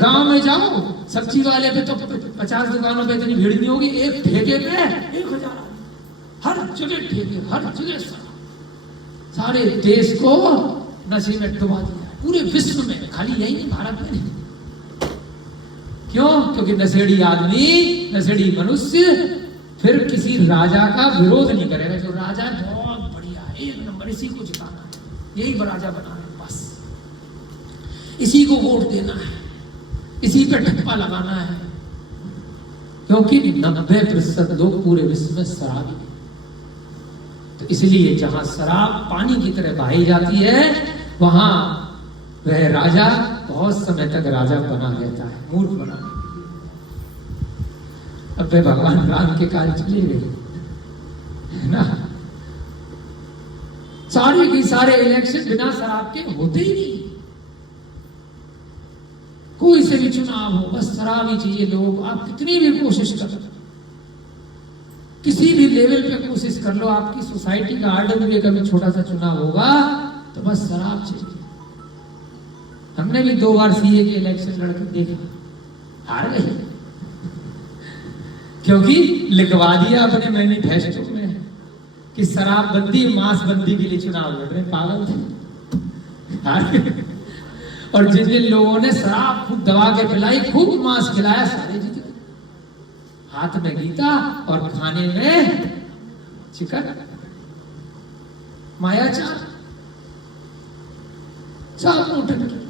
गांव गांव में जाओ, सब्जी वाले पे तो 50 दुकानों पे इतनी भीड़ नहीं होगी, एक ठेके पे 1000 आदमी, हर जगह ठेके, हर जगह सारे देश को नशे में डुबा दिया, पूरे विश्व में, खाली यही नहीं, भारत में नहीं। क्यों? क्योंकि नशेड़ी आदमी, नशेड़ी मनुष्य फिर किसी राजा का विरोध नहीं करेगा। जो राजा बहुत बढ़िया है, एक नंबर, इसी को जिताना है, यही राजा बनाना है, बस इसी को वोट देना है, इसी पे ठप्पा लगाना है। क्योंकि 90% लोग पूरे विश्व में शराबी हैं। तो इसलिए जहां शराब पानी की तरह बहाई जाती है, वहां वह राजा बहुत समय तक राजा बना रहता है, मूर्ख बना। अब वे भगवान राम के काल चले गए, है ना? सारे के सारे इलेक्शन बिना शराब के होते ही नहीं। कोई से भी चुनाव हो, बस शराब ही चाहिए। लोग, आप कितनी भी कोशिश कर लो, किसी भी लेवल पे कोशिश कर लो, आपकी सोसाइटी का आर्डर में कभी छोटा सा चुनाव होगा तो बस शराब चाहिए। हमने भी 2 बार सीए के इलेक्शन लड़के देखा, हार गए, क्योंकि लिखवा दिया अपने मैनिफेस्टो में कि शराब बंदी, मांस बंदी के लिए चुनाव लड़ रहे, पागल थे, हार गए। और जिन जिन लोगों ने शराब खूब दबा के पिलाई, खूब मांस खिलाया, सारे जीत गए। हाथ में गीता और खाने में चिकन, मायाचार, सब नोटंकी,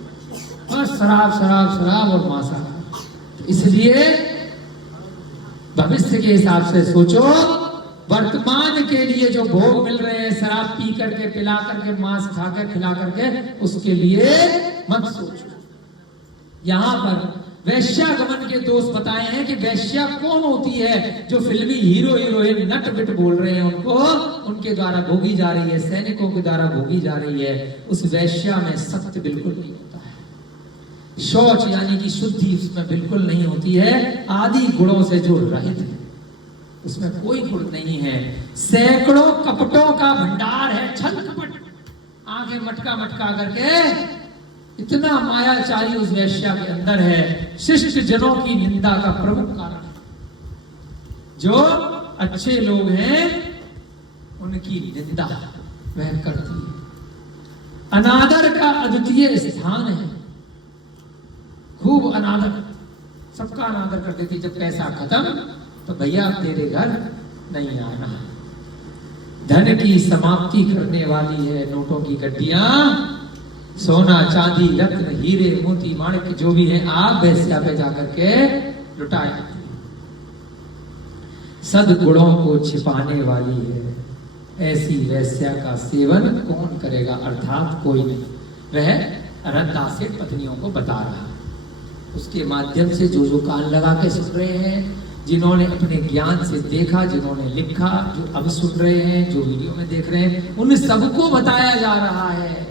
बस शराब शराब शराब और मांसाहार। इसलिए भविष्य के हिसाब से सोचो, वर्तमान के लिए जो भोग मिल रहे हैं, शराब पी करके, पिला करके, मांस खा कर, खिला करके, उसके लिए मत सोचो। यहां पर वैश्यागमन के दोष बताए हैं कि वैश्या कौन होती है? जो फिल्मी हीरो हीरोइन नट बिट बोल रहे हैं, उनको उनके द्वारा भोगी जा रही है, सैनिकों के द्वारा भोगी जा रही है। उस वैश्या में सत्य बिल्कुल नहीं होता है, शौच यानी कि शुद्धि उसमें बिल्कुल नहीं होती है। आदि गुणों से जो रहित है, उसमें कोई गुण नहीं है। सैकड़ों कपटों का भंडार है, छल कपट, आंखें मटका मटका करके, इतना मायाचारी उस वैश्या के अंदर है। शिष्ट जनों की निंदा का प्रमुख कारण है। जो अच्छे लोग हैं उनकी निंदा वह करती है। अनादर का अद्वितीय स्थान है, खूब अनादर, सबका अनादर कर देती। जब पैसा खत्म तो भैया तेरे घर नहीं आना। धन की समाप्ति करने वाली है नोटों की गड्डियां, सोना चांदी रत्न हीरे मोती माणिक जो भी है, आप वैश्या पे जाकर के लुटाए। सद्गुणों को छिपाने वाली है, ऐसी वैश्या का सेवन कौन करेगा? अर्थात कोई नहीं। वह अरंदास से पत्नियों को बता रहा, उसके माध्यम से जो कान लगा के सुन रहे हैं, जिन्होंने अपने ज्ञान से देखा, जिन्होंने लिखा, जो अब सुन रहे हैं, जो वीडियो में देख रहे हैं, उन सबको बताया जा रहा है।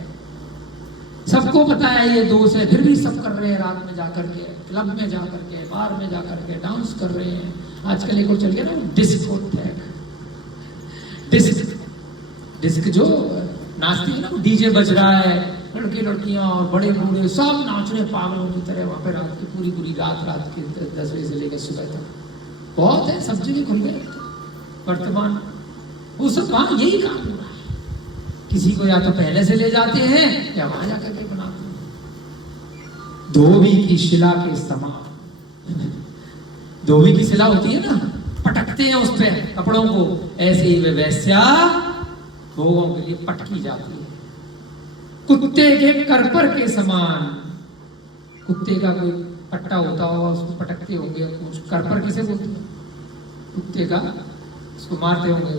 सबको पता है ये दोष है, फिर भी सब कर रहे हैं। रात में जाकर के, क्लब में जाकर के, बार में जाकर के डांस कर रहे हैं। आजकल एक और चल गया ना, डिस्कोथेक, डिस्क जो नाचती है ना, डीजे बज रहा है, लड़के लड़कियां और बड़े बूढ़े सब नाच रहे पागलों की तरह वहां पे रात की पूरी रात के 10 बजे से लेकर सुबह तक। बहुत है, सब जगह खुल गए वर्तमान। वो सब वहां यही काम हो रहा है। किसी को या तो पहले से ले जाते हैं या वहां जाकर के बनाते हैं। धोबी की शिला के समान, धोबी की शिला होती है ना, पटकते हैं उस पे कपड़ों को, ऐसे ही वे वैश्या भोगों के लिए पटकी जाती है। कुत्ते के करपर के समान, कुत्ते का कोई पट्टा होता होगा, उसको पटकते होंगे, कुछ करपर किसे बोलते हैं? कुत्ते का, उसको मारते होंगे,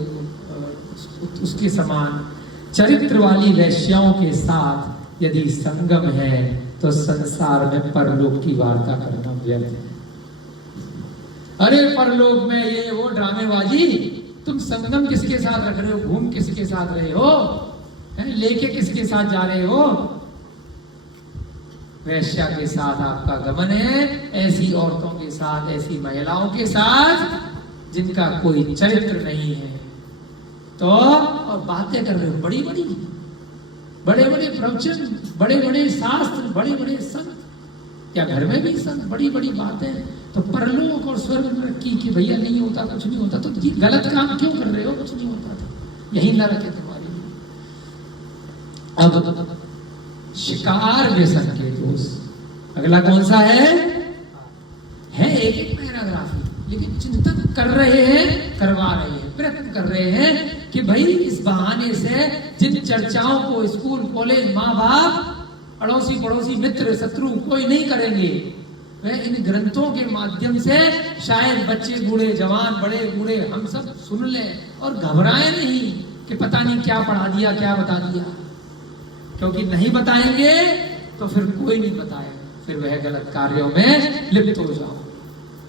उसके समान चरित्र वाली वैश्याओं के साथ यदि संगम है तो संसार में परलोक की वार्ता करना व्यर्थ है। अरे परलोक में ये वो ड्रामेबाजी, तुम संगम किसके साथ रख रहे हो? घूम किसके साथ रहे हो? लेके किसके साथ जा रहे हो? वैश्या के साथ आपका गमन है, ऐसी औरतों के साथ, ऐसी महिलाओं के साथ जिनका कोई चरित्र नहीं है। तो और बातें कर रहे हो बड़ी बड़ी, बड़े बड़े प्रवचन, बड़े बड़े शास्त्र, बड़े बड़े संत, क्या घर में भी सब बड़ी बड़ी बात है, तो परलोक और स्वर्ग में रखी कि भैया नहीं होता, कुछ नहीं होता, तो ये गलत काम क्यों कर रहे हो, कुछ नहीं होता था, यही नरक है तुम्हारे लिए। अब शिकार व्यसन के दोष, अगला कौन सा है एक एक पैराग्राफ, लेकिन चिंतन कर रहे हैं, करवा रहे हैं, प्रयत्न कर रहे हैं कि भाई इस बहाने से जिन चर्चाओं को स्कूल कॉलेज माँ बाप अड़ोसी पड़ोसी मित्र शत्रु कोई नहीं करेंगे, वह इन ग्रंथों के माध्यम से शायद बच्चे बूढ़े जवान बड़े बूढ़े हम सब सुन लें और घबराएं नहीं कि पता नहीं क्या पढ़ा दिया क्या बता दिया, क्योंकि नहीं बताएंगे तो फिर कोई नहीं बताएगा, फिर वह गलत कार्यों में लिप्त हो जाओ।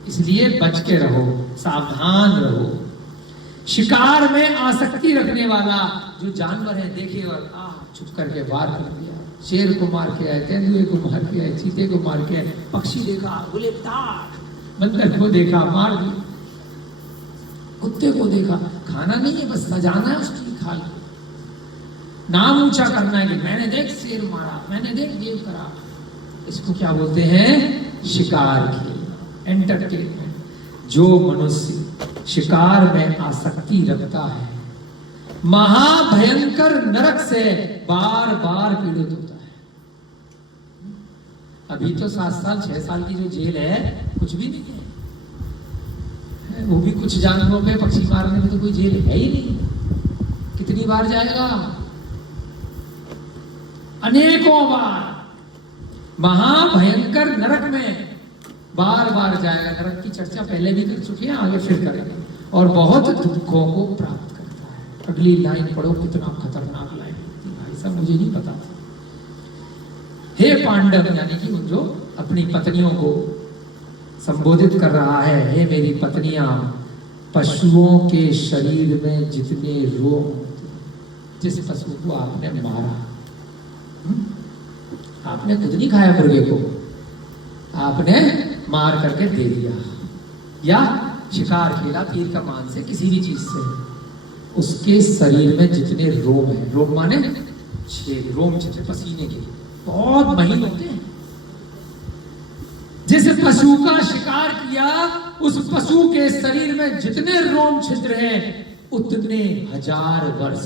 इसलिए बच के रहो, सावधान रहो। शिकार में आसक्ति रखने वाला जो जानवर है, देखे और चुप करके वार कर दिया, शेर को मार के आए, तेंदुए को मार के आए, चीते को मार के आए, पक्षी देखा बोले ताड़, बंदर को देखा मार दिया, कुत्ते को देखा, खाना नहीं है बस सजाना है उसकी खाल, नाम ऊंचा करना है कि मैंने देख शेर मारा, मैंने देख ये करा। इसको क्या बोलते हैं? शिकार खेलना, एंटरटेनमेंट। जो मनुष्य शिकार में आसक्ति रखता है महाभयंकर नरक से बार बार पीड़ित होता है। अभी तो 7 साल 6 साल की जो जेल है कुछ भी नहीं है, वो भी कुछ जानवरों पे पक्षी मारने में तो कोई जेल है ही नहीं। कितनी बार जाएगा? अनेकों बार महाभयंकर नरक में बार बार जाएगा। नरक की चर्चा पहले भी कर चुके हैं, आगे फिर करेंगे। और बहुत दुखों को प्राप्त करता है। अगली लाइन पढ़ो, कितना खतरनाक लाइन होती है भाई साहब, मुझे नहीं पता था। हे पांडव, यानी कि जो अपनी पत्नियों को संबोधित कर रहा है, हे मेरी पत्नियां, पशुओं के शरीर में जितने रोग होते, जिस पशु को आपने मारा, आपने खुद नहीं खाया मुर्गे को, आपने मार करके दे दिया, या शिकार खेला तीर का मान से किसी भी चीज से, उसके शरीर में जितने रोम है, रोम माने छेद, रोम छिद्र पसीने के बहुत महीन होते हैं। जिस पशु का शिकार किया उस पशु के शरीर में जितने रोम छिद्र हैं उतने 1000 वर्ष।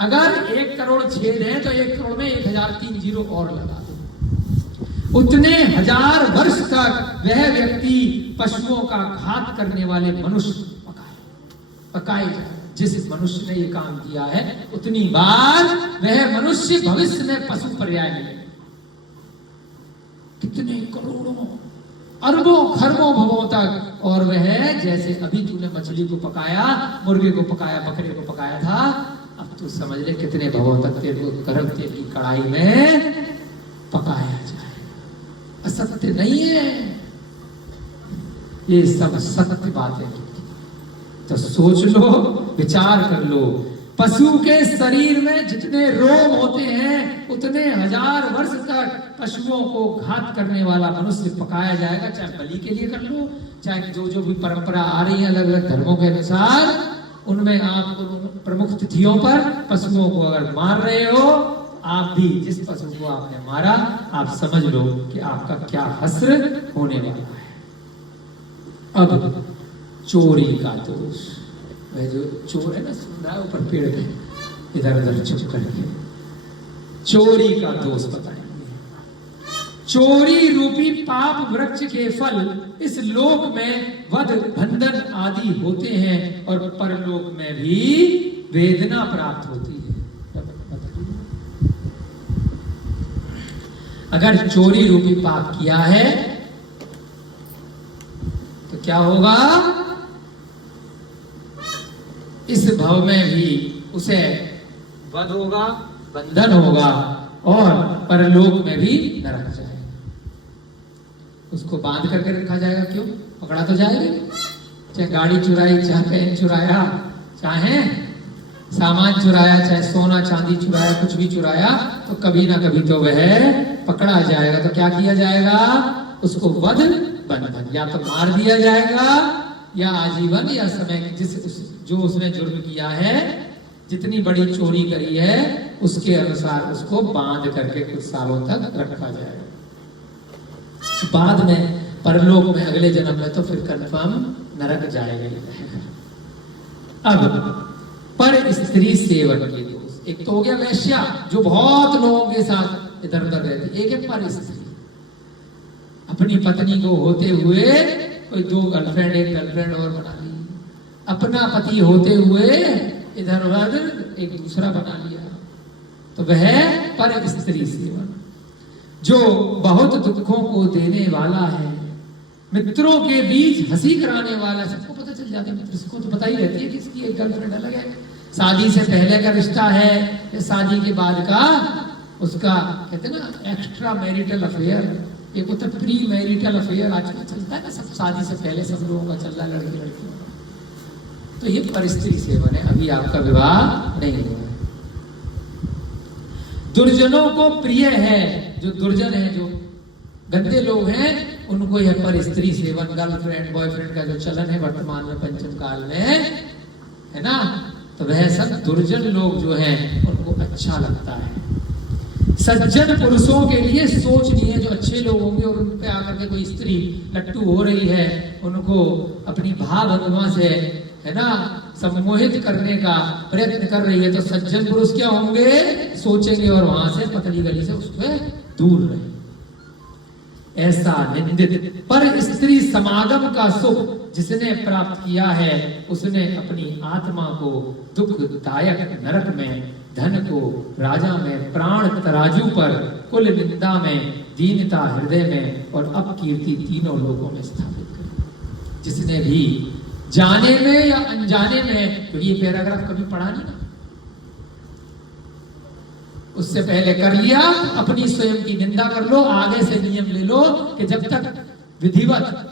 अगर 1 करोड़ छेद है तो 1 करोड़ में 1003 जीरो और लगा दो। उतने 1000 वर्ष तक वह व्यक्ति पशुओं का घात करने वाले मनुष्य पकाए जाए। जिस मनुष्य ने ये काम किया है उतनी बार वह मनुष्य भविष्य में पशु पर्याय मिलेगा। कितने करोड़ों अरबों खरबों भवों तक। और वह जैसे अभी तूने मछली को पकाया, मुर्गे को पकाया, बकरे को पकाया था, अब तू समझ ले कितने भवों तक तेरे को गर्म तेल की कढ़ाई में पकाया जाए। असत्य नहीं है, ये सब सत्य बातें। तो सोच लो, विचार कर लो, पशु के शरीर में जितने रोग होते हैं उतने 1000 वर्ष तक पशुओं को घात करने वाला मनुष्य पकाया जाएगा। चाहे बलि के लिए कर लो, चाहे जो भी परंपरा आ रही है अलग अलग धर्मों के अनुसार, उनमें आप प्रमुख तिथियों पर पशुओं को अगर मार रहे हो, आप भी जिस पशु को आपने मारा, आप समझ लो कि आपका क्या हश्र होने वाला है। अब चोरी का दोष, वह जो चोर है ना, सुन रहा है ऊपर पेड़ पे इधर उधर चुप करके, चोरी का दोष बताएंगे। चोरी रूपी पाप वृक्ष के फल इस लोक में वध, बंधन आदि होते हैं और परलोक में भी वेदना प्राप्त होती है। अगर चोरी रूपी पाप किया है तो क्या होगा? इस भव में भी उसे वध होगा, बंधन होगा और परलोक में भी नरक जाएगा। उसको बांध करके रखा जाएगा। क्यों? पकड़ा तो जाएगा। चाहे गाड़ी चुराई, चाहे पेन चुराया, चाहे सामान चुराया, चाहे सोना चांदी चुराया, कुछ भी चुराया, तो कभी ना कभी तो वह पकड़ा जाएगा। तो क्या किया जाएगा? उसको वध, बंधन, या तो मार दिया जाएगा या आजीवन, या समय जो उसने जुर्म किया है, जितनी बड़ी चोरी करी है उसके अनुसार उसको बांध करके कुछ सालों तक रखा जाएगा। बाद में परलोक में अगले जन्म में तो फिर कंफर्म नरक जाएगा ही जाएगा। अब पर स्त्री सेवन के दोष, एक तो हो गया वैश्या जो बहुत लोगों के साथ इधर उधर रहती, एक है पर स्त्री। अपनी पत्नी को होते हुए कोई 2 गर्लफ्रेंड 1 गर्लफ्रेंड और बना ली, अपना पति होते हुए इधर उधर एक दूसरा बना लिया, तो वह पर स्त्री सेवन। जो बहुत दुखों को देने वाला है, मित्रों के बीच हंसी कराने वाला, सबको पता चल जाता है, मित्र को तो पता ही रहती है कि इसकी एक गर्लफ्रेंड अलग है, शादी से पहले का रिश्ता है या शादी के बाद का उसका कहते हैं ना एक्स्ट्रा मैरिटल अफेयर, एक होता है प्री मैरिटल अफेयर, आजकल चलता है ना सब शादी से पहले सब लोगों का चल रहा है, लड़की लड़की। तो ये पर स्त्री सेवन है, अभी आपका विवाह नहीं हुआ है। दुर्जनों को प्रिय है, जो दुर्जन है, जो गंदे लोग हैं, उनको यह पर स्त्री सेवन, गर्लफ्रेंड बॉयफ्रेंड का जो चलन है वर्तमान में पंचम काल में, है ना, तो वह सब दुर्जन लोग जो हैं उनको अच्छा लगता है। सज्जन पुरुषों के लिए सोचनीय, जो अच्छे लोग होंगे और उन पे आकर के कोई स्त्री लट्टू हो रही है, उनको अपनी भाव अनुमा से, है ना, सम्मोहित करने का प्रयत्न कर रही है, तो सज्जन पुरुष क्या होंगे, सोचेंगे और वहां से पतली गली से उससे दूर रहे। ऐसा निंदित पर स्त्री समागम का सुख जिसने प्राप्त किया है, उसने अपनी आत्मा को दुखदायक नरक में, धन को राजा में, प्राण तराजू पर, कुल निंदा में, दीनता हृदय में और अपकीर्ति तीनों लोगों में स्थापित कर। जिसने भी जाने में या अनजाने में, तो ये पैराग्राफ कभी पढ़ा नहीं ना, उससे पहले कर लिया, अपनी स्वयं की निंदा कर लो, आगे से नियम ले लो कि जब तक विधिवत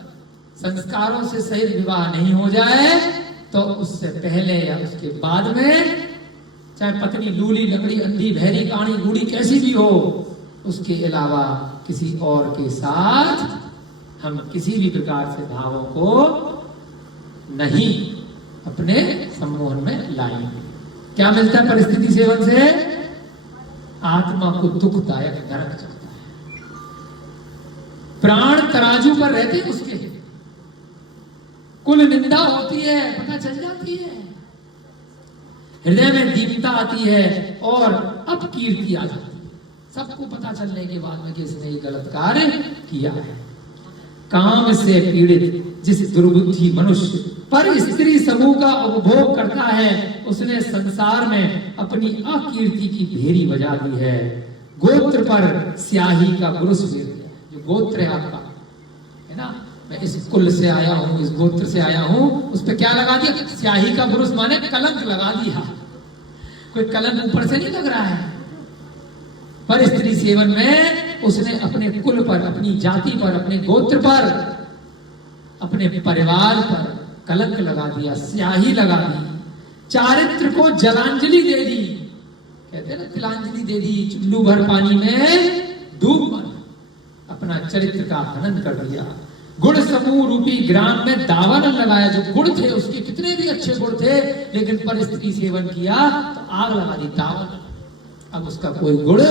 संस्कारों से सहित विवाह नहीं हो जाए, तो उससे पहले या उसके बाद में, चाहे पत्नी लूली लंगड़ी अंधी बहरी काणी बूढ़ी कैसी भी हो, उसके अलावा किसी और के साथ हम किसी भी प्रकार से भावों को नहीं अपने सम्मोहन में लाएंगे। क्या मिलता है परिस्थिति सेवन से? आत्मा को दुखदायक नरक चलता है, प्राण तराजू पर रहते हैं उसके, कुल निंदा होती है, पता चल जाती है, हृदय में दीनता आती है और अपकीर्ति आ जाती है, सबको पता चलने के बाद में कि इसने ये गलत कार्य किया है। काम से पीड़ित जिस दुर्बुद्धि मनुष्य पर स्त्री समूह का उपभोग करता है, उसने संसार में अपनी अकीर्ति की भेरी बजा दी है। गोत्र पर स्याही का बुरुस फेर दिया, जो गोत्र है आपका, है ना, मैं इस कुल से आया हूं, इस गोत्र से आया हूं, उस पर क्या लगा दिया? स्याही का बुरुस माने कलंक लगा दिया। कोई कलंक ऊपर से नहीं लग रहा है। पर स्त्री सेवन में उसने अपने कुल पर, अपनी जाति पर, अपने गोत्र पर, अपने परिवार पर कलंक लगा दिया, स्याही लगा दी, चारित्र को जलांजलि दे दी, कहते हैं ना तिलांजलि दे दी, चुल्लू भर पानी में डूब कर अपना चरित्र का हनन कर दिया। गुण समूह रूपी ग्राम में दावा न लगाया, जो गुण थे उसके कितने भी अच्छे गुण थे, लेकिन पर स्त्री सेवन किया तो आग लगा दी, दावा, अब उसका कोई गुण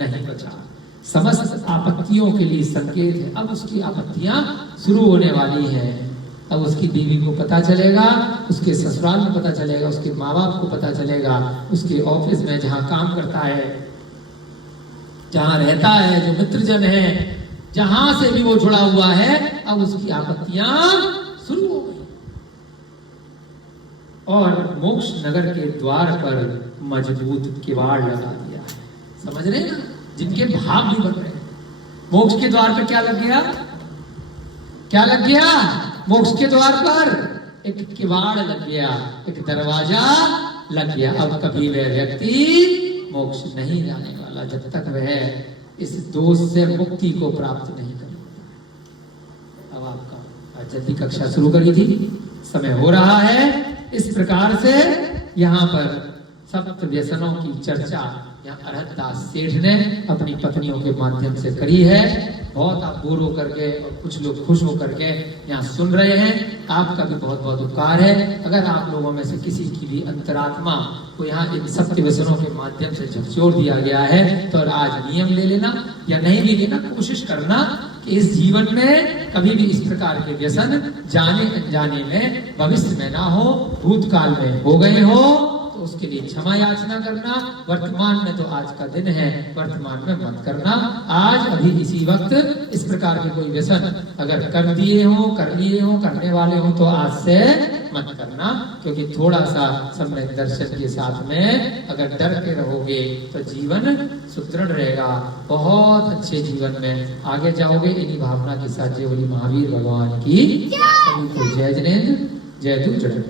नहीं बचा। समस्त आपत्तियों के लिए संकेत है, अब उसकी आपत्तियां शुरू होने वाली है। अब उसकी बीवी को पता चलेगा, उसके ससुराल में पता चलेगा, उसके माँ बाप को पता चलेगा, उसके ऑफिस में जहां काम करता है, जहां रहता है, जो मित्रजन है, जहां से भी वो जुड़ा हुआ है, अब उसकी आपत्तियां शुरू हो गई। और मोक्ष नगर के द्वार पर मजबूत किवाड़ लगा दिया है। समझ रहे हैं ना, जिनके भाव भी बन रहे हैं। मोक्ष के द्वार पर क्या लग गया? क्या लग गया? मोक्ष के द्वार पर एक किवाड़ लग गया, एक दरवाजा लग गया। अब कभी वह व्यक्ति मोक्ष नहीं जाने वाला जब तक वह इस दोष से मुक्ति को प्राप्त नहीं कर लेता। अब आपका आज जल्दी कक्षा शुरू करी थी, समय हो रहा है। इस प्रकार से यहाँ पर सप्त व्यसनों की चर्चा यहाँ अरहतदास सेठ ने अपनी पत्नियों के माध्यम से करी है। बहुत आप बोर होकर के और कुछ लोग खुश होकर के यहाँ सुन रहे हैं। आपका भी बहुत बहुत उपकार है। अगर आप लोगों में से किसी की भी अंतरात्मा को यहाँ इन सत्य व्यसनों के माध्यम से झकझोर दिया गया है तो आज नियम ले लेना, या नहीं भी लेना, कोशिश करना कि इस जीवन में कभी भी इस प्रकार के व्यसन जाने अनजाने में भविष्य में ना हो, भूतकाल में हो गए हो तो उसके लिए क्षमा याचना करना। वर्तमान में तो आज का दिन है, वर्तमान में मत करना। आज अभी इसी वक्त इस प्रकार के कोई व्यसन अगर कर दिए हो, कर लिए हो, करने वाले हो तो आज से मत करना, क्योंकि थोड़ा सा सम्यक दर्शन के साथ में अगर डर के रहोगे तो जीवन सुदृढ़ रहेगा, बहुत अच्छे जीवन में आगे जाओगे। इन्हीं भावना के साथ जय बोली महावीर भगवान की। सभी को जय जिनेंद्र, जय तू जय।